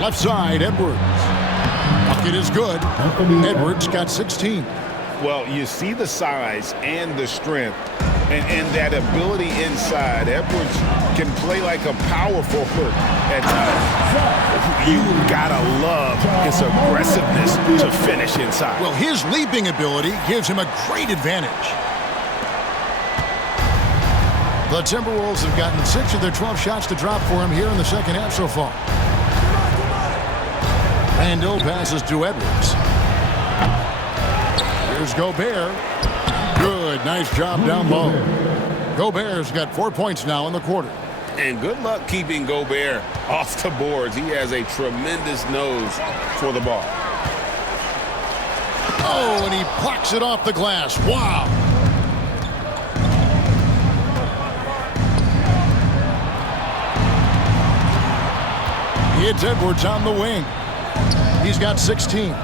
Left side, Edwards. Bucket is good. Edwards got 16. Well, you see the size and the strength and that ability inside. Edwards can play like a power forward at times. You gotta love his aggressiveness to finish inside. Well, his leaping ability gives him a great advantage. The Timberwolves have gotten 6 of their 12 shots to drop for him here in the second half so far. Randall passes to Edwards. Here's Gobert. Good, nice job down low. Gobert's got 4 points now in the quarter. And good luck keeping Gobert off the boards. He has a tremendous nose for the ball. Oh, and he plucks it off the glass. Wow. It's Edwards on the wing. He's got 16.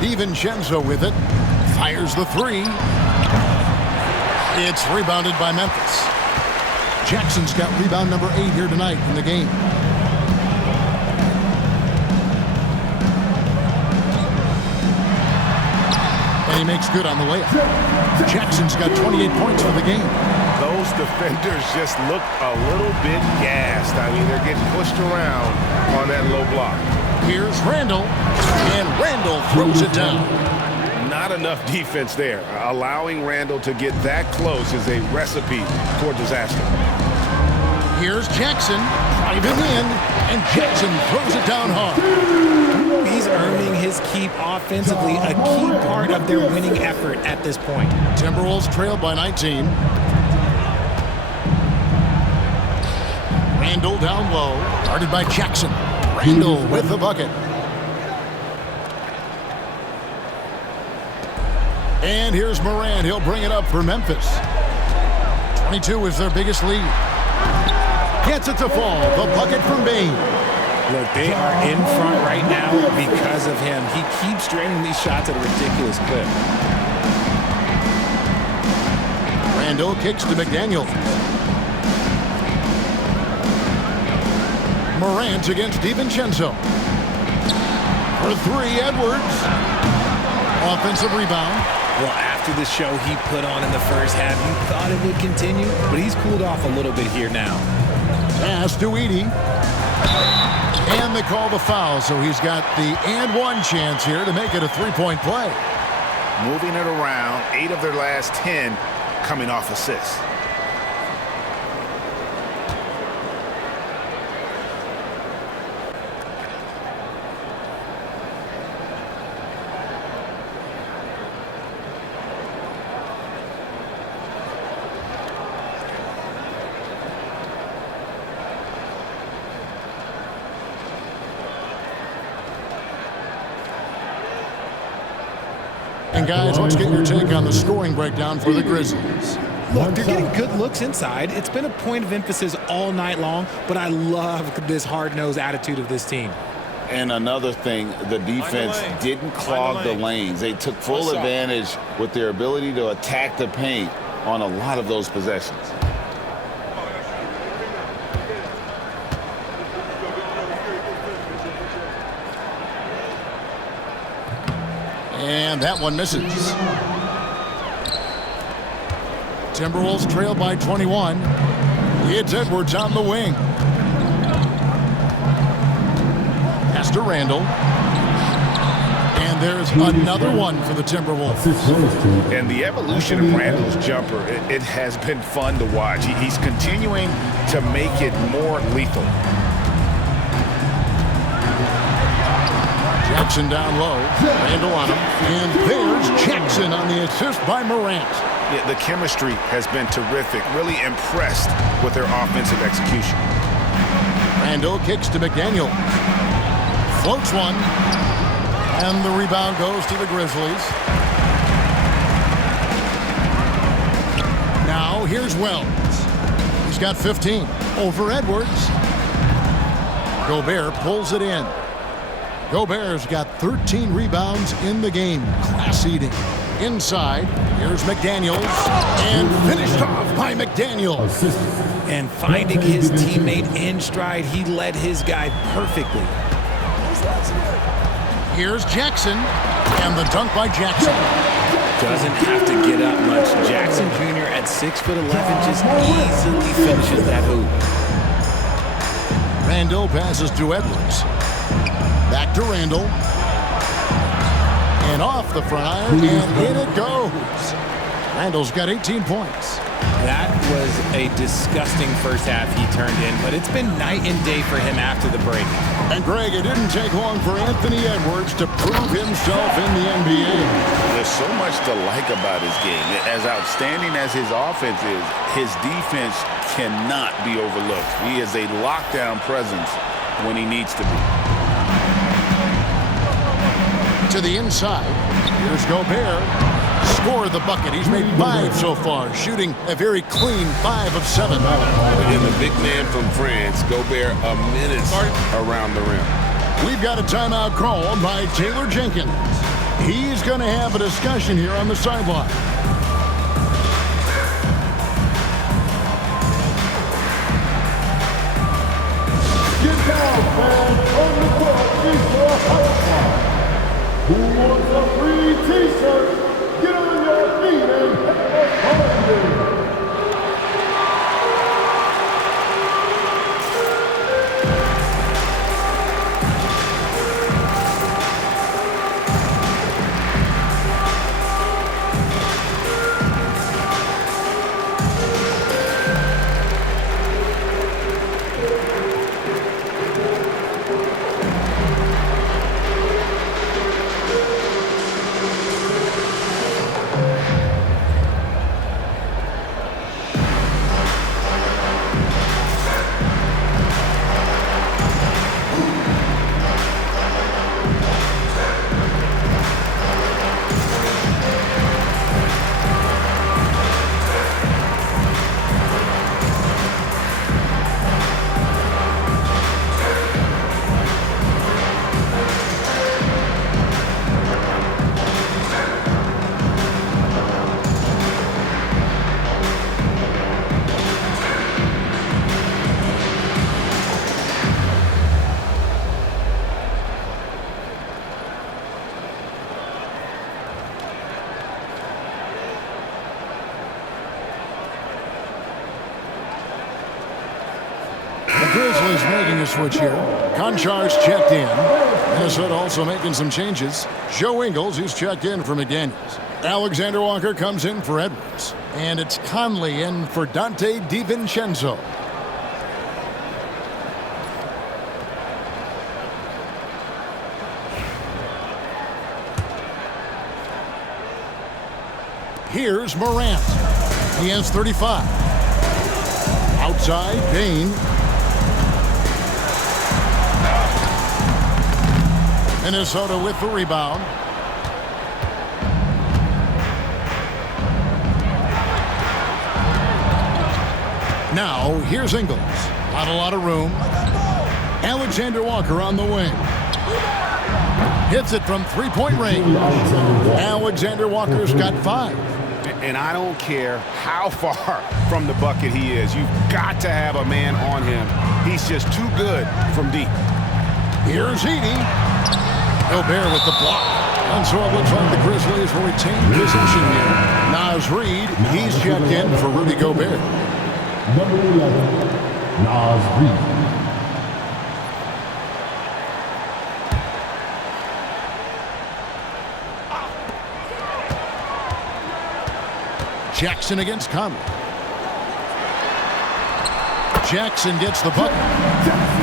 DiVincenzo with it. Fires the three. It's rebounded by Memphis. Jackson's got rebound number 8 here tonight in the game. And he makes good on the layup. Jackson's got 28 points for the game. Those defenders just look a little bit gassed. I mean, they're getting pushed around on that low block. Here's Randall, and Randall throws it down. Not enough defense there. Allowing Randall to get that close is a recipe for disaster. Here's Jackson, driving in, and Jackson throws it down hard. He's earning his keep offensively, a key part of their winning effort at this point. Timberwolves trail by 19. Randall down low, guarded by Jackson. Randall with the bucket. And here's Morant. He'll bring it up for Memphis. 22 is their biggest lead. Gets it to fall. The bucket from Bain. Look, they are in front right now because of him. He keeps draining these shots at a ridiculous clip. Randall kicks to McDaniel. Morant against DiVincenzo. For three, Edwards. Offensive rebound. Well, after the show he put on in the first half, you thought it would continue, but he's cooled off a little bit here now. Pass to Edey. And they call the foul, so he's got the and one chance here to make it a three-point play. Moving it around, 8 of their last 10 coming off assists. And guys, let's get your take on the scoring breakdown for the Grizzlies. Look, they're getting good looks inside. It's been a point of emphasis all night long, but I love this hard-nosed attitude of this team. And another thing, the defense didn't clog the lanes. They took full advantage with their ability to attack the paint on a lot of those possessions. And that one misses. Timberwolves trail by 21. It's Edwards on the wing. Pass to Randall. And there's another one for the Timberwolves. And the evolution of Randall's jumper, it has been fun to watch. He's continuing to make it more lethal. Jackson down low. Randall on him. And there's Jackson on the assist by Morant. Yeah, the chemistry has been terrific. Really impressed with their offensive execution. Randall kicks to McDaniel. Floats one. And the rebound goes to the Grizzlies. Now here's Wells. He's got 15 over Edwards. Gobert pulls it in. Gobert's got 13 rebounds in the game. Class eating. Inside, here's McDaniels. And finished off by McDaniels. And finding his teammate in stride, he led his guy perfectly. Here's Jackson. And the dunk by Jackson. Doesn't have to get up much. Jackson Jr. at 6'11" just easily finishes that hoop. Randall passes to Edwards. Back to Randall. And off the front iron, and in it goes. Randall's got 18 points. That was a disgusting first half he turned in, but it's been night and day for him after the break. And Greg, it didn't take long for Anthony Edwards to prove himself in the NBA. There's so much to like about his game. As outstanding as his offense is, his defense cannot be overlooked. He is a lockdown presence when he needs to be. To the inside. Here's Gobert. Score the bucket. He's made 5 so far, shooting a very clean 5 of 7. And the big man from France, Gobert, a menace around the rim. We've got a timeout called by Taylor Jenkins. He's going to have a discussion here on the sideline. Get down, fans. On the court is your husband. Who wants a free t-shirt? Get on your feet and have a party. Grizzlies making a switch here. Konchar's checked in. Minnesota also making some changes. Joe Ingles, who's checked in for McDaniels. Alexander Walker comes in for Edwards. And it's Conley in for Donte DiVincenzo. Here's Morant. He has 35. Outside, Bain. Minnesota with the rebound. Now, here's Ingles. Not a lot of room. Alexander Walker on the wing. Hits it from three-point range. Alexander Walker's got 5. And I don't care how far from the bucket he is. You've got to have a man on him. He's just too good from deep. Here's Edey. Gobert with the block. And so it looks like the Grizzlies will retain possession here. Naz Reid, he's checked in for Rudy Gobert. Number 11, Naz Reid. Jackson against Conley. Jackson gets the bucket.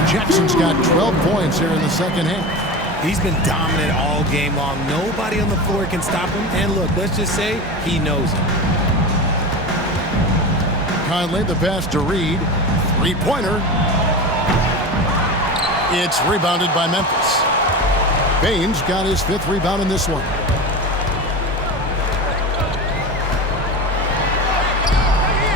Jackson's got 12 points here in the second half. He's been dominant all game long. Nobody on the floor can stop him. And look, let's just say he knows it. Conley, the pass to Reid. Three-pointer. It's rebounded by Memphis. Bain's got his 5th rebound in this one.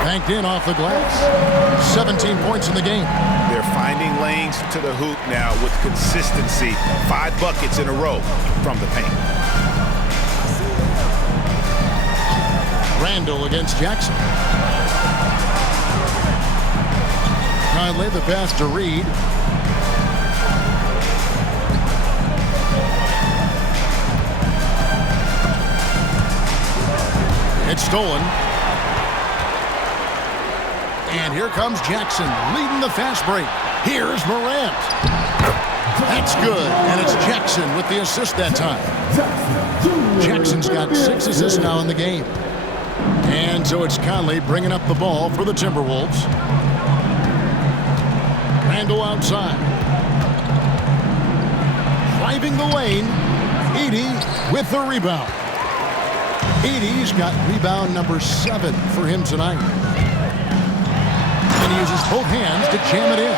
Banked in off the glass. 17 points in the game. They're finding lanes to the hoop now with consistency. 5 buckets in a row from the paint. Randall against Jackson. Conley, the pass to Reid. It's stolen. And here comes Jackson leading the fast break. Here's Morant. That's good. And it's Jackson with the assist that time. Jackson's got 6 assists now in the game. And so it's Conley bringing up the ball for the Timberwolves. Randall outside. Driving the lane. Edey with the rebound. Edey's got rebound number 7 for him tonight. And he uses both hands to jam it in.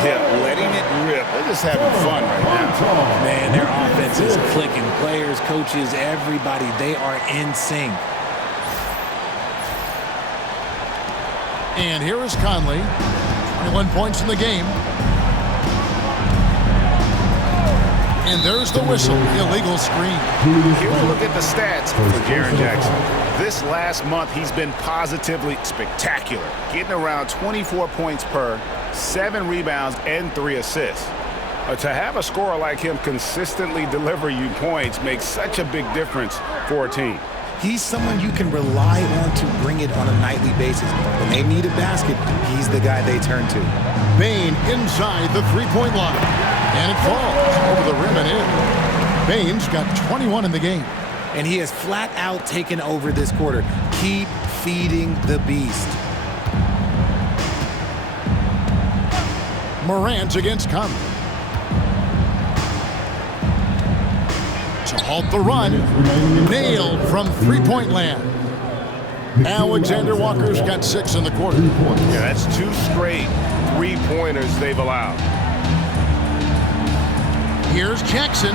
Yeah, letting it rip. They're just having fun right now. Man, their offense is clicking. Players, coaches, everybody, they are in sync. And here is Conley. 21 points in the game. And there's the whistle. Illegal screen. Here we look at the stats for Jaren Jackson. This last month, he's been positively spectacular, getting around 24 points per, 7 rebounds, and 3 assists. To have a scorer like him consistently deliver you points makes such a big difference for a team. He's someone you can rely on to bring it on a nightly basis. When they need a basket, he's the guy they turn to. Bain inside the three-point line. And it falls over the rim and in. Bain's got 21 in the game. And he has flat out taken over this quarter. Keep feeding the beast. Morant against Conley. To halt the run. Nailed from three-point land. Alexander Walker's got 6 in the quarter. Yeah, that's 2 straight three-pointers they've allowed. Here's Jackson.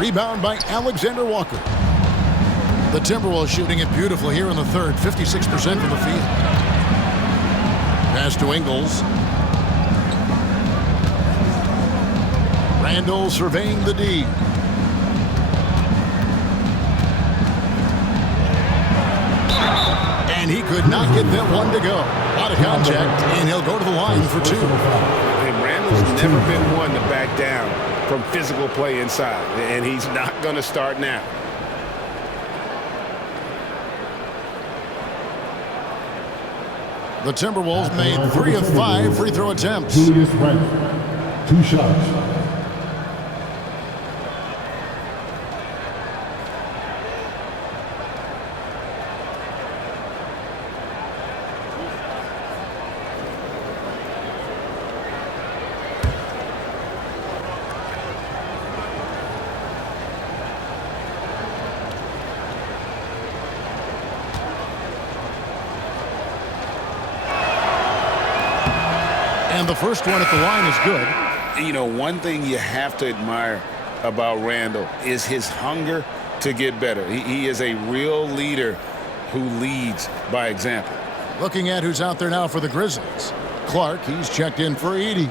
Rebound by Alexander Walker. The Timberwolves shooting it beautifully here in the third, 56% from the field. Pass to Ingles. Randall surveying the D. And he could not get that one to go. Out of contact, and he'll go to the line for 2. And Randall's never been one to back down from physical play inside, and he's not going to start now. The Timberwolves made 3 of 5 free throw attempts. Julius Randle, 2 shots. And the first one at the line is good. You know, one thing you have to admire about Randall is his hunger to get better. He is a real leader who leads by example. Looking at who's out there now for the Grizzlies. Clark, he's checked in for 80.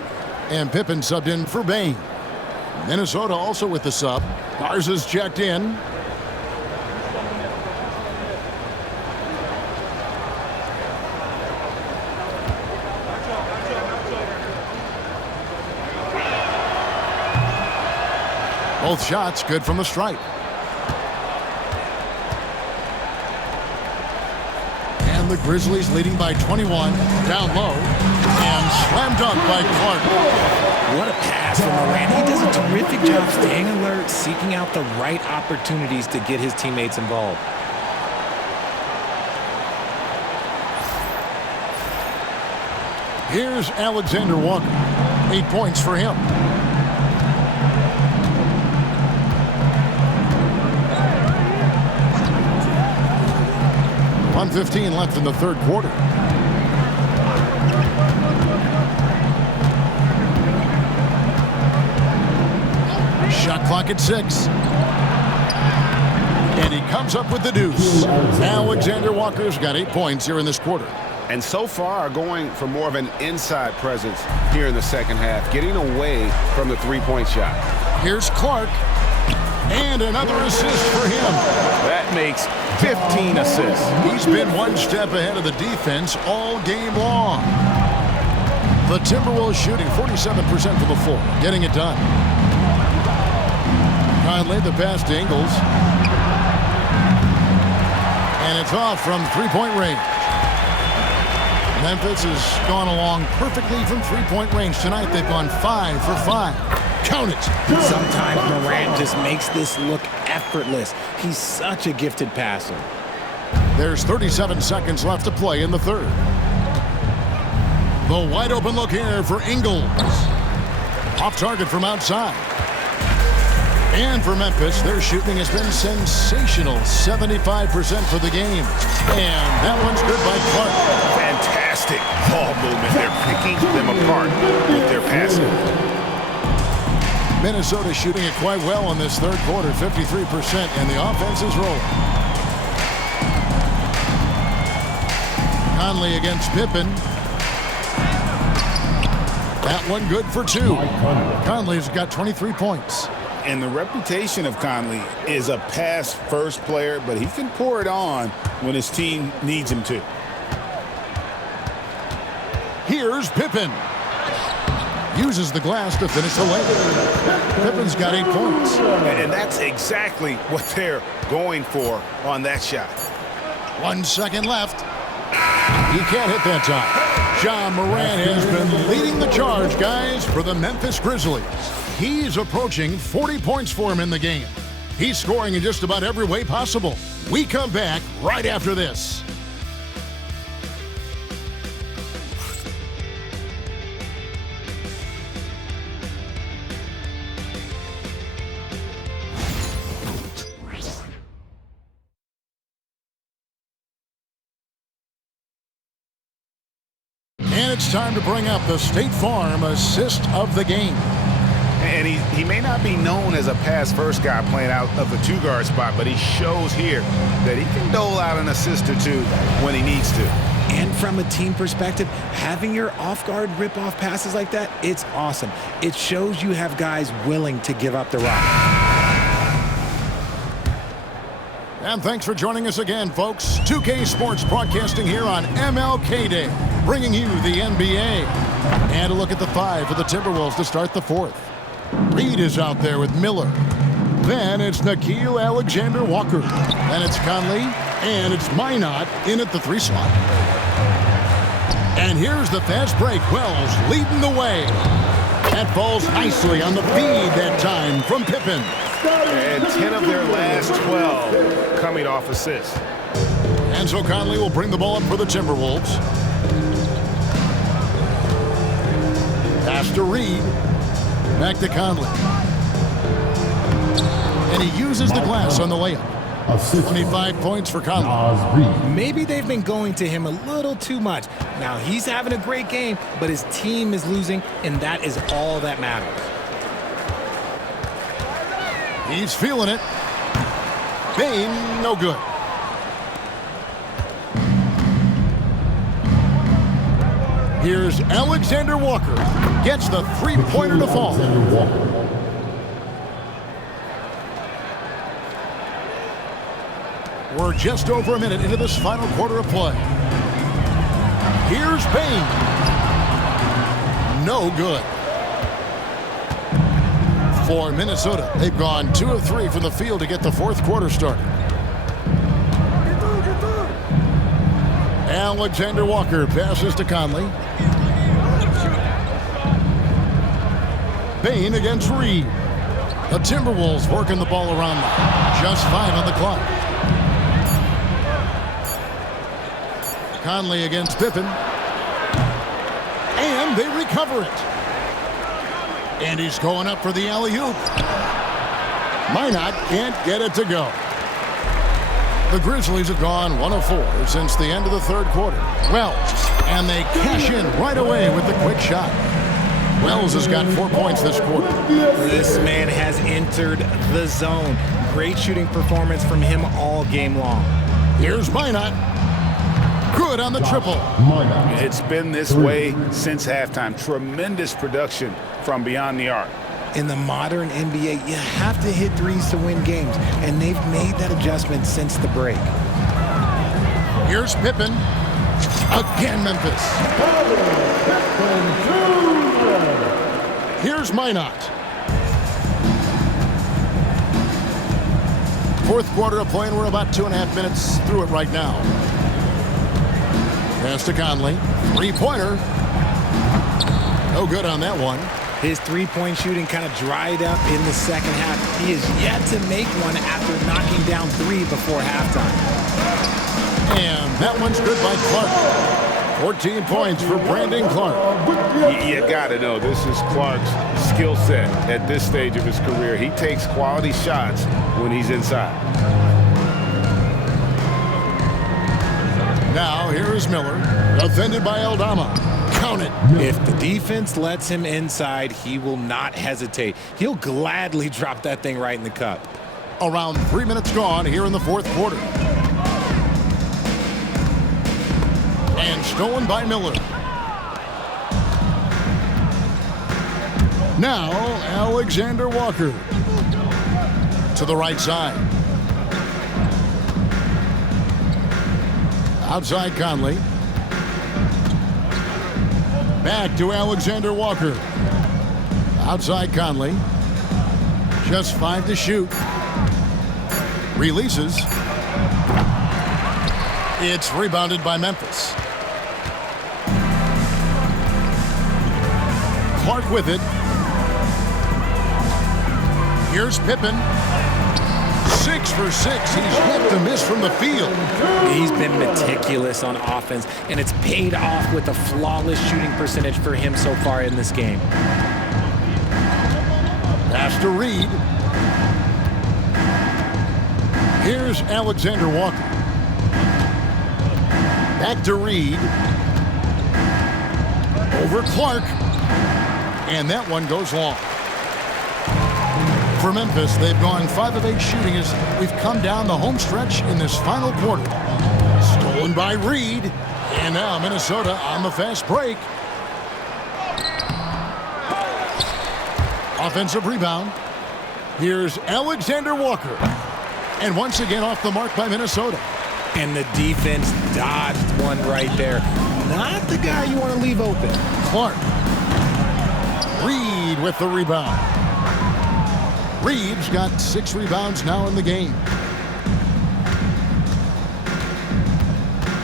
And Pippen subbed in for Bain. Minnesota also with the sub. Garza's checked in. Both shots good from the stripe. And the Grizzlies leading by 21. Down low. And slam dunk by Clark. What a pass from Morant. He does a terrific job staying alert, seeking out the right opportunities to get his teammates involved. Here's Alexander Walker. 8 points for him. .115 left in the third quarter. Shot clock at 6. And he comes up with the deuce. Alexander Walker's got 8 points here in this quarter. And so far going for more of an inside presence here in the second half, getting away from the three-point shot. Here's Clark. And another assist for him. That makes 15 assists. He's been one step ahead of the defense all game long. The Timberwolves shooting 47% from the floor, getting it done. Conley, the pass to Ingles. And it's off from three-point range. Memphis has gone along perfectly from three-point range tonight. They've gone 5 for 5. Count it. Sometimes Morant just makes this look effortless. He's such a gifted passer. There's 37 seconds left to play in the third. The wide open look here for Ingles. Off target from outside. And for Memphis, their shooting has been sensational. 75% for the game. And that one's good by Clark. Fantastic ball movement. They're picking them apart with their passing. Minnesota shooting it quite well in this third quarter, 53%, and the offense is rolling. Conley against Pippen. That one good for 2. Conley's got 23 points. And the reputation of Conley is a pass-first player, but he can pour it on when his team needs him to. Here's Pippen. Uses the glass to finish the layup. Pippen's got 8 points. And that's exactly what they're going for on that shot. 1 second left. He can't hit that time. Morant has been leading the charge, guys, for the Memphis Grizzlies. He's approaching 40 points for him in the game. He's scoring in just about every way possible. We come back right after this. And it's time to bring up the State Farm assist of the game. And he may not be known as a pass-first guy playing out of the 2-guard spot, but he shows here that he can dole out an assist or 2 when he needs to. And from a team perspective, having your off-guard rip-off passes like that, it's awesome. It shows you have guys willing to give up the rock. And thanks for joining us again, folks. 2K Sports broadcasting here on MLK Day, bringing you the NBA. And a look at the 5 for the Timberwolves to start the 4th. Reed is out there with Miller. Then it's Nickeil Alexander-Walker. Then it's Conley. And it's Minot in at the 3 slot. And here's the fast break. Wells leading the way. That falls nicely on the feed that time from Pippen. And 10 of their last 12 coming off assists. And so Conley will bring the ball up for the Timberwolves. Pass to Reed. Back to Conley. And he uses the glass on the layup. 25 points for Conley. Maybe they've been going to him a little too much. Now he's having a great game, but his team is losing, and that is all that matters. He's feeling it. Bane, no good. Here's Alexander Walker. Gets the 3-pointer to fall. We're just over a minute into this final quarter of play. Here's Bane. No good. For Minnesota, they've gone 2 of 3 from the field to get the 4th quarter started. Alexander Walker passes to Conley. Bane against Reed. The Timberwolves working the ball around now. Just 5 on the clock. Conley against Pippen. And they recover it. And he's going up for the alley-oop. Minot can't get it to go. The Grizzlies have gone 1 of 4 since the end of the 3rd quarter. Wells, and they cash in right away with the quick shot. Wells has got 4 points this quarter. This man has entered the zone. Great shooting performance from him all game long. Here's Minot. Good on the triple. It's been this way since halftime. Tremendous production from beyond the arc. In the modern NBA, you have to hit threes to win games, and they've made that adjustment since the break. Here's Pippen. Again, Memphis. Here's Minot. 4th quarter of play, and we're about 2.5 minutes through it right now. Pass to Conley. 3-pointer. No good on that one. His 3-point shooting kind of dried up in the second half. He is yet to make one after knocking down 3 before halftime. And that one's good by Clark. 14 points for Brandon Clark. You got to know, this is Clark's skill set at this stage of his career. He takes quality shots when he's inside. Now, here is Miller, defended by Aldama. Count it. If the defense lets him inside, he will not hesitate. He'll gladly drop that thing right in the cup. Around 3 minutes gone here in the 4th quarter. And stolen by Miller. Now, Alexander Walker. To the right side. Outside Conley. Back to Alexander Walker. Outside Conley. Just 5 to shoot. Releases. It's rebounded by Memphis. Clark with it. Here's Pippen. 6 for 6. He's yet to miss from the field. He's been meticulous on offense, and it's paid off with a flawless shooting percentage for him so far in this game. Pass to Reed. Here's Alexander Walker. Back to Reed. Over Clark. And that one goes long. For Memphis, they've gone 5 of 8 shooting as we've come down the home stretch in this final quarter. Stolen by Reed. And now Minnesota on the fast break. Offensive rebound. Here's Alexander Walker. And once again off the mark by Minnesota. And the defense dodged one right there. Not the guy you want to leave open. Clark. Reed with the rebound. Reed's got 6 rebounds now in the game.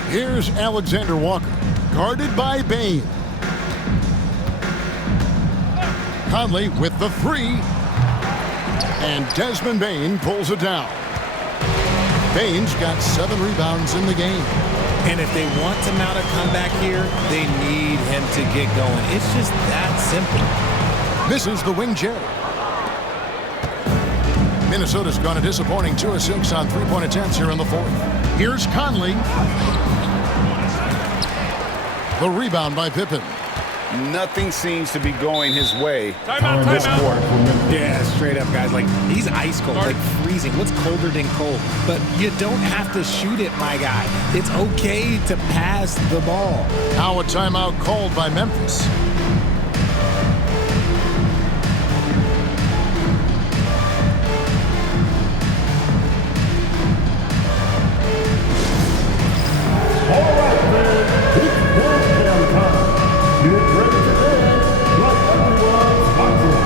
Here's Alexander Walker, guarded by Bane. Conley with the 3. And Desmond Bane pulls it down. Bane's got 7 rebounds in the game. And if they want to mount a comeback here, they need him to get going. It's just that simple. This is the wing Jerry. Minnesota's gone a disappointing 2 of 6 on 3-point attempts here in the 4th. Here's Conley. The rebound by Pippen. Nothing seems to be going his way This quarter. Yeah, straight up, guys. Like, he's ice cold, like freezing. What's colder than cold? But you don't have to shoot it, my guy. It's okay to pass the ball. Now a timeout called by Memphis. All right, man. It's dance time. Get ready to dance like everyone's watching.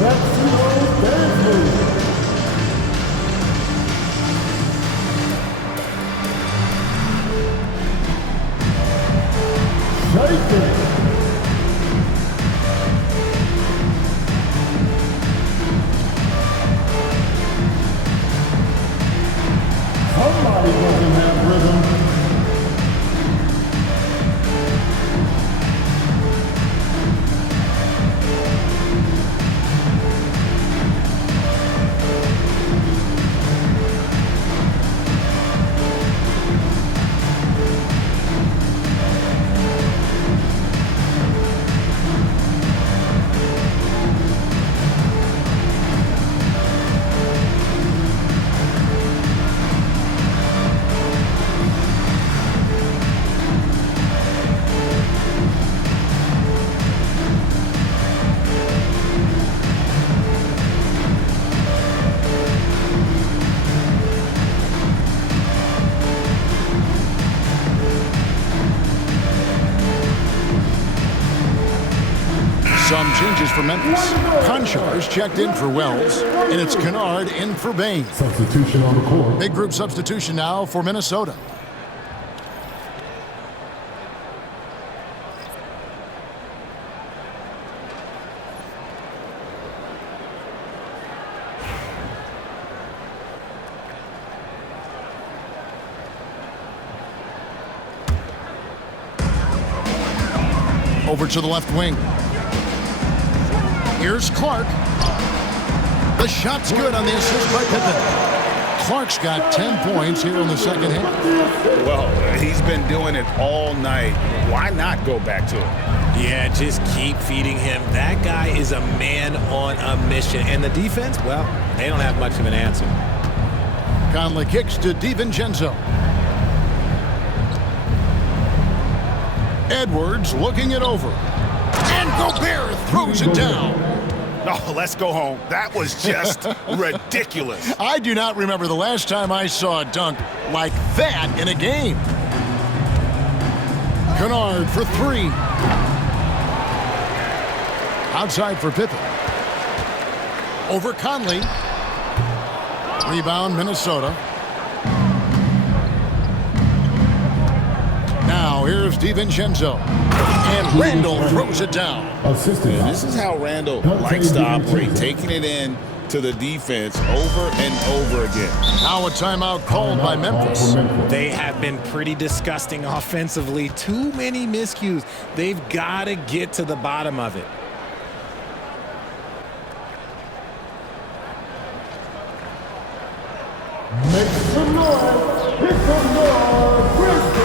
Let's see those dance moves. Shake it. Somebody doesn't have rhythm. Some changes for Memphis. Conchars checked in for Wells, and it's Kennard in for Bane. Substitution on the court. Big group substitution now for Minnesota. Over to the left wing. Here's Clark. The shot's good on the assist by Pippen. Clark's got 10 points here in the second half. Well, he's been doing it all night. Why not go back to it? Yeah, just keep feeding him. That guy is a man on a mission. And the defense, well, they don't have much of an answer. Conley kicks to DiVincenzo. Edwards looking it over. And Gobert throws it down. Oh, let's go home. That was just ridiculous. I do not remember the last time I saw a dunk like that in a game. Kennard for three. Outside for Pippen. Over Conley. Rebound, Minnesota. Now here's DiVincenzo. And Randall throws it down. And this is how Randall likes to operate, taking it in to the defense over and over again. Now a timeout called by Memphis. They have been pretty disgusting offensively. Too many miscues. They've got to get to the bottom of it. Make some noise. Hit some noise. Grizzlies.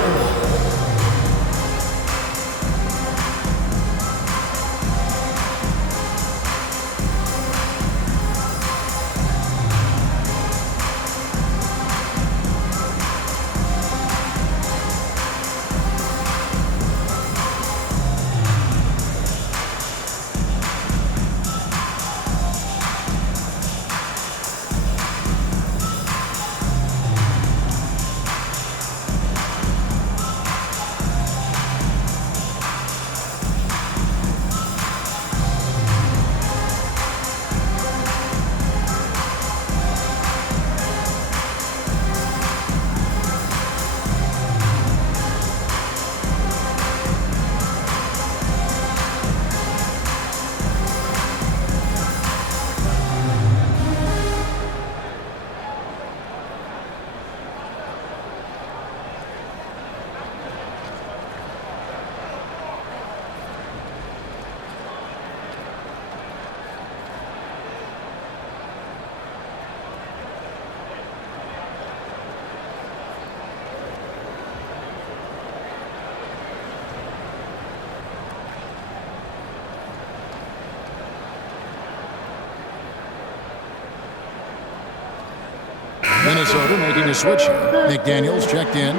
Minnesota making a switch here. McDaniels checked in.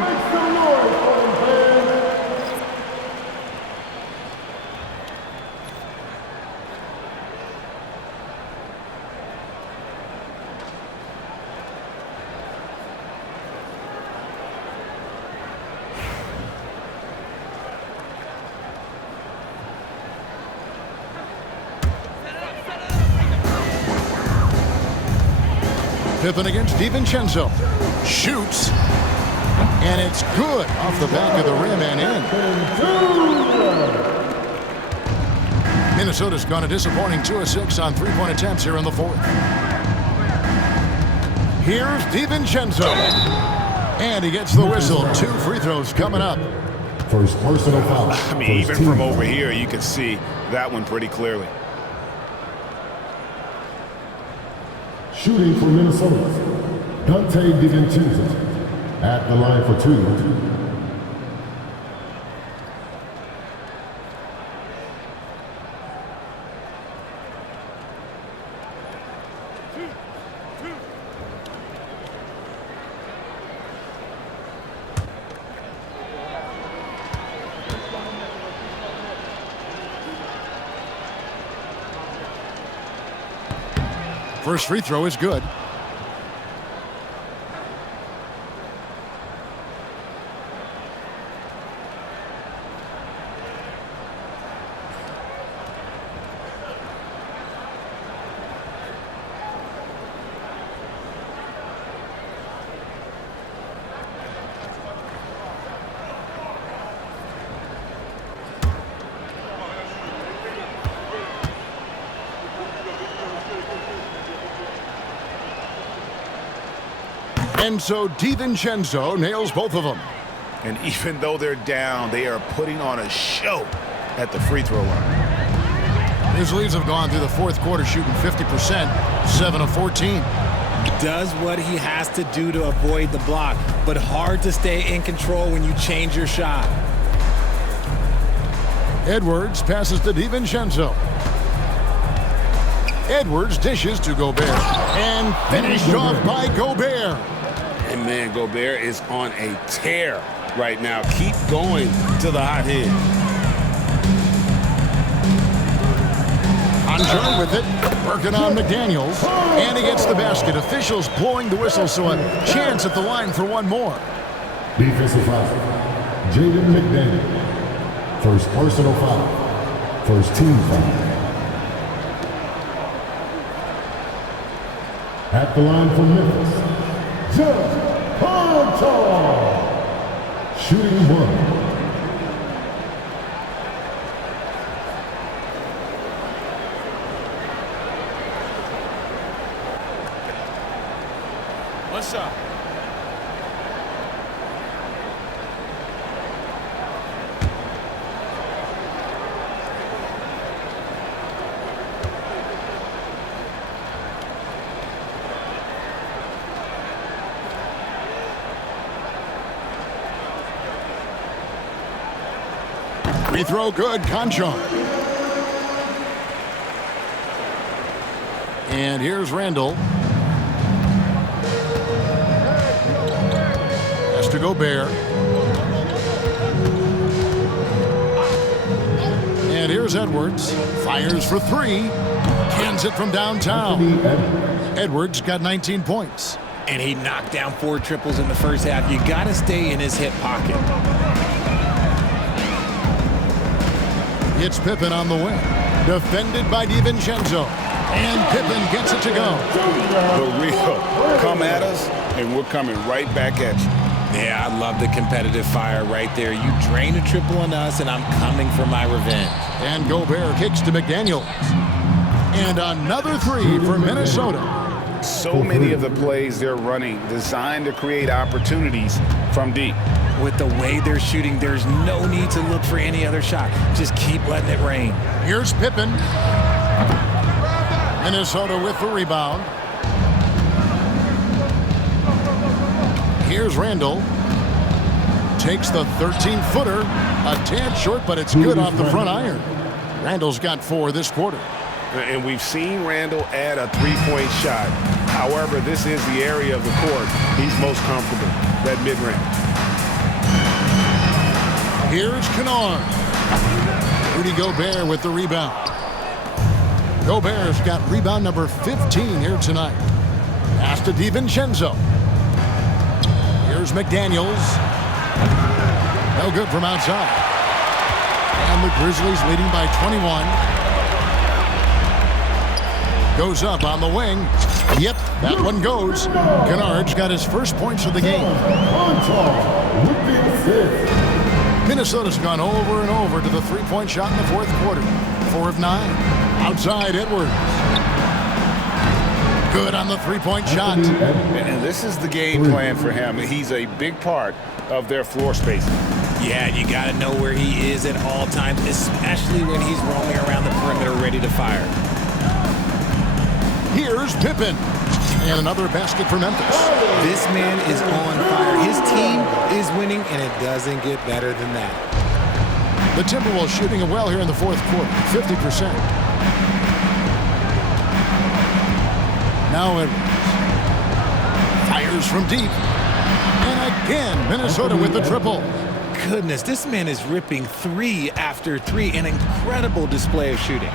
Pippen against DiVincenzo. Shoots. And it's good off the back of the rim and in. Minnesota's gone a disappointing 2 of 6 on three-point attempts here in the fourth. Here's DiVincenzo. And he gets the whistle. 2 free throws coming up. First personal foul. I mean, even from over here, you can see that one pretty clearly. Shooting for Minnesota, Donte DiVincenzo at the line for 2. First free throw is good. And so DiVincenzo nails both of them. And even though they're down, they are putting on a show at the free throw line. His leads have gone through the fourth quarter shooting 50%, 7 of 14. Does what he has to do to avoid the block, but hard to stay in control when you change your shot. Edwards passes to DiVincenzo. Edwards dishes to Gobert. And finished off by Gobert. And man, Gobert is on a tear right now. Keep going to the hot head. Conjure with it, working on McDaniels, and he gets the basket. Officials blowing the whistle, so a chance at the line for one more. Defensive foul. Jaden McDaniel. First personal foul. First team foul. At the line for Memphis, DiVincenzo. Shooting one. One shot. Free throw good, Conchon. And here's Randall. Has to Gobert. And here's Edwards. Fires for three. Cans it from downtown. Edwards got 19 points. And he knocked down 4 triples in the first half. You got to stay in his hip pocket. It's Pippen on the wing. Defended by DiVincenzo. And Pippen gets it to go. The real come at us, and we're coming right back at you. Yeah, I love the competitive fire right there. You drain a triple on us, and I'm coming for my revenge. And Gobert kicks to McDaniels. And another three for Minnesota. So many of the plays they're running designed to create opportunities from deep. With the way they're shooting, there's no need to look for any other shot. Just keep letting it rain. Here's Pippen. Minnesota with the rebound. Here's Randall. Takes the 13-footer. A tad short, but it's good off the front iron. Randall's got 4 this quarter. And we've seen Randall add a three-point shot. However, this is the area of the court he's most comfortable, that mid-range. Here's Kennard. Rudy Gobert with the rebound. Gobert's got rebound number 15 here tonight. Pass to DiVincenzo. Here's McDaniels. No good from outside. And the Grizzlies leading by 21. Goes up on the wing. Yep, that one goes. Kennard's got his first points of the game. Minnesota's gone over and over to the three-point shot in the fourth quarter. 4 of 9. Outside Edwards. Good on the three-point shot. And this is the game plan for him. He's a big part of their floor spacing. Yeah, you got to know where he is at all times, especially when he's roaming around the perimeter ready to fire. Here's Pippen. And another basket for Memphis. This man is on fire. His team is winning, and it doesn't get better than that. The Timberwolves shooting it well here in the fourth quarter, 50%. Now Edwards. Fires from deep. And again, Minnesota with the triple. Goodness, this man is ripping 3 after 3. An incredible display of shooting.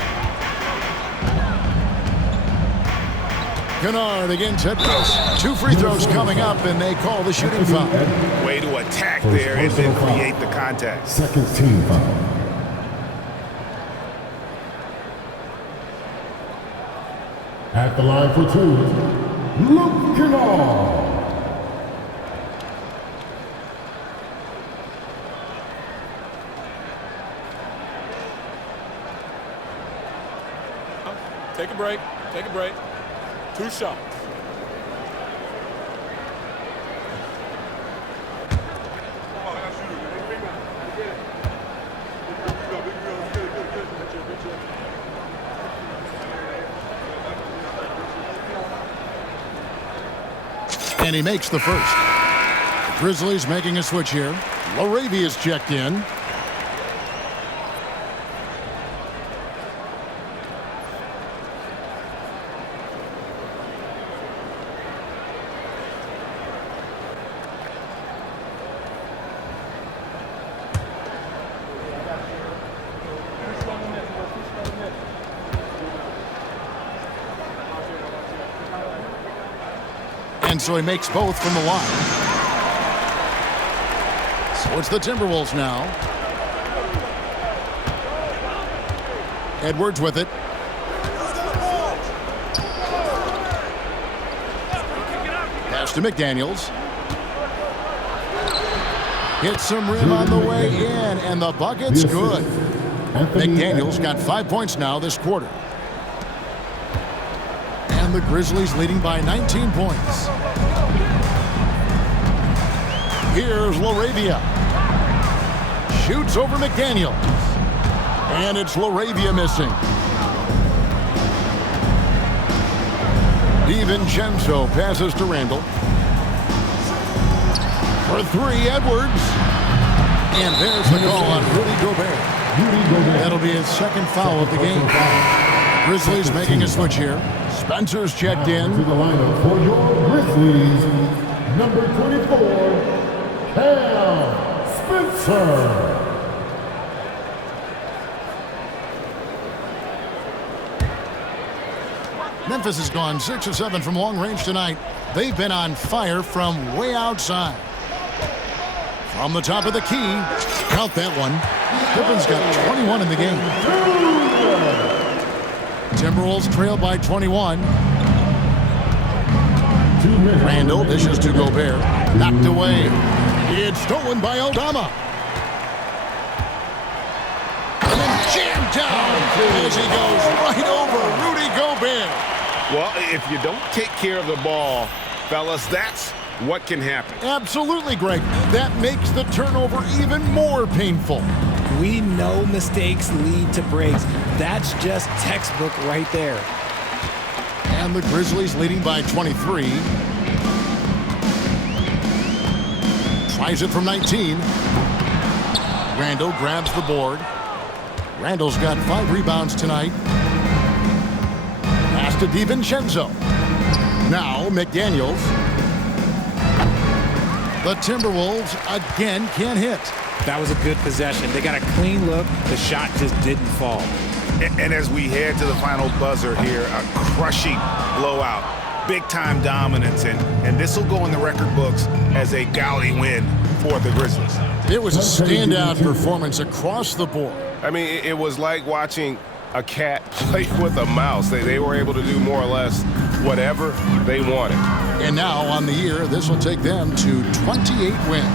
Kennard against Edwards. 2 free throws coming up, and they call the shooting foul. Way to attack there and then create the contact. Second team foul. At the line for 2, Luke Kennard. Take a break. Take a break. 2 shots. And he makes the first. The Grizzlies making a switch here. Laravia's checked in. And so he makes both from the line. So it's the Timberwolves now. Edwards with it. Pass to McDaniels. Hits some rim on the way in, and the bucket's good. McDaniels got 5 points now this quarter. And the Grizzlies leading by 19 points. Here's LaRavia. Shoots over McDaniels. And it's LaRavia missing. DiVincenzo passes to Randall. For three, Edwards. And there's the call on Rudy Gobert. That'll be his second foul of the game. Grizzlies making a switch here. Spencer's checked in. To the lineup for your Grizzlies, number 24, Cam Spencer. Memphis has gone 6 of 7 from long range tonight. They've been on fire from way outside. From the top of the key, count that one. Pippen's got 21 in the game. Timberwolves trail by 21. Randall dishes to Gobert. Knocked away. It's stolen by Aldama. And then jammed down as he goes right over Rudy Gobert. Well, if you don't take care of the ball, fellas, that's what can happen. Absolutely, Greg. That makes the turnover even more painful. We know mistakes lead to breaks. That's just textbook right there. And the Grizzlies leading by 23. Tries it from 19. Randall grabs the board. Randall's got 5 rebounds tonight. Pass to DiVincenzo. Now McDaniels. The Timberwolves again can't hit. That was a good possession. They got a clean look. The shot just didn't fall. And as we head to the final buzzer here, a crushing blowout, big-time dominance, and this will go in the record books as a gaudy win for the Grizzlies. It was a standout performance across the board. I mean, it was like watching a cat play with a mouse. They were able to do more or less whatever they wanted. And now on the year, this will take them to 28 wins.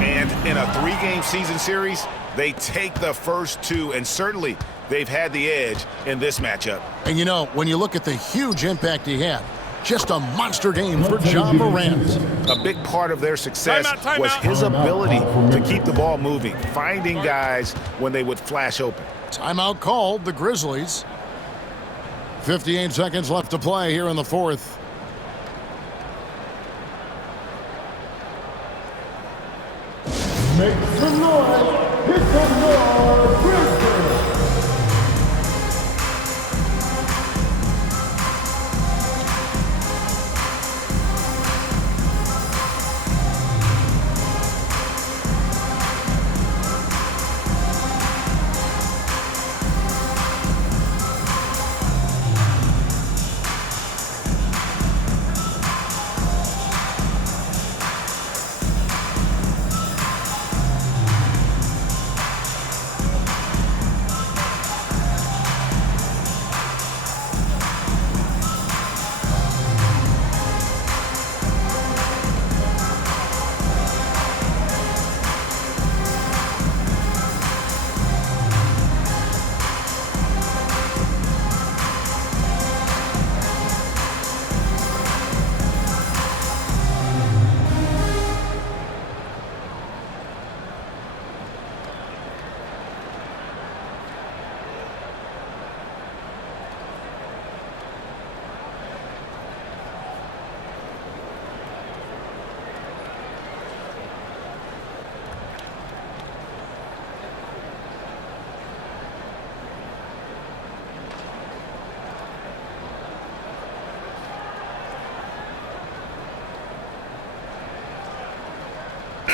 And in a 3-game season series, they take the first 2, and certainly they've had the edge in this matchup. And you know, when you look at the huge impact he had, just a monster game for John Morant. A big part of their success was his ability to keep the ball moving, finding guys when they would flash open. Timeout called, the Grizzlies. 58 seconds left to play here in the fourth. Make some noise. Hit some noise. Grizzlies.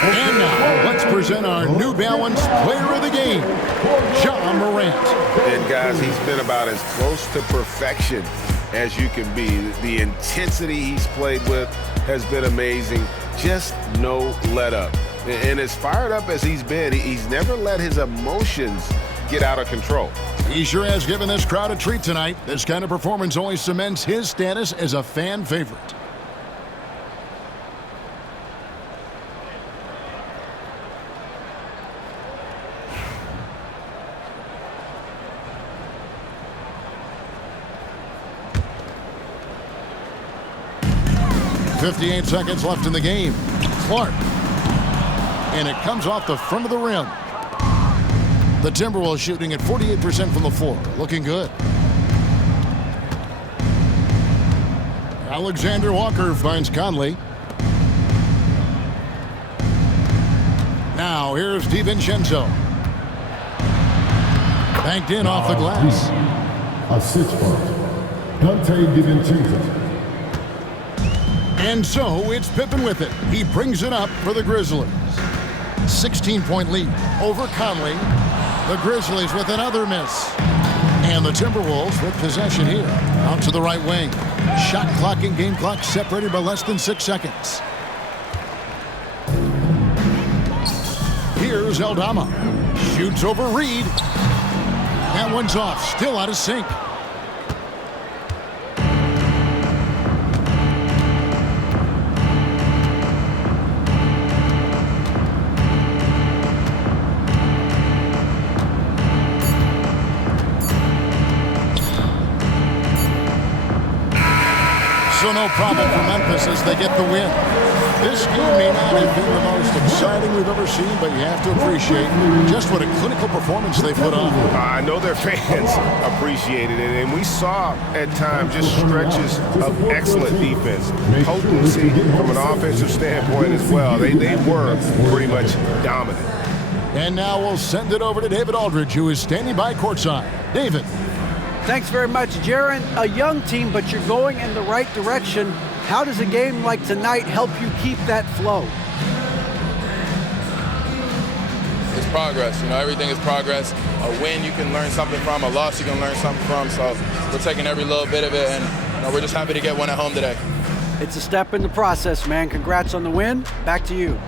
And now, let's present our New Balance Player of the Game, John Morant. And guys, he's been about as close to perfection as you can be. The intensity he's played with has been amazing. Just no let up. And as fired up as he's been, he's never let his emotions get out of control. He sure has given this crowd a treat tonight. This kind of performance only cements his status as a fan favorite. .58 seconds left in the game. Clark. And it comes off the front of the rim. The Timberwolves shooting at 48% from the floor. Looking good. Alexander Walker finds Conley. Now here's DiVincenzo. Banked in off the glass. Assist for Donte DiVincenzo. And so it's Pippen with it. He brings it up for the Grizzlies. 16-point lead over Conley. The Grizzlies with another miss. And the Timberwolves with possession here. Out to the right wing. Shot clock and game clock separated by less than 6 seconds. Here's Aldama. Shoots over Reed. That one's off. Still out of sync. So no problem for Memphis as they get the win. This game may not have been the most exciting we've ever seen, but you have to appreciate just what a clinical performance they put on. I know their fans appreciated it, and we saw at times just stretches of excellent defense, potency from an offensive standpoint as well. They were pretty much dominant. And now we'll send it over to David Aldridge, who is standing by courtside. David. Thanks very much, Jaron. A young team, but you're going in the right direction. How does a game like tonight help you keep that flow? It's progress. Everything is progress. A win you can learn something from, a loss you can learn something from. So we're taking every little bit of it, and we're just happy to get one at home today. It's a step in the process, man. Congrats on the win. Back to you.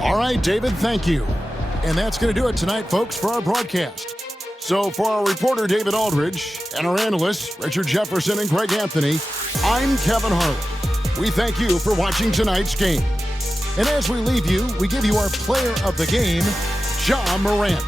All right, David, thank you. And that's going to do it tonight, folks, for our broadcast. So for our reporter, David Aldridge, and our analysts, Richard Jefferson and Greg Anthony, I'm Kevin Harlan. We thank you for watching tonight's game. And as we leave you, we give you our player of the game, Ja Morant.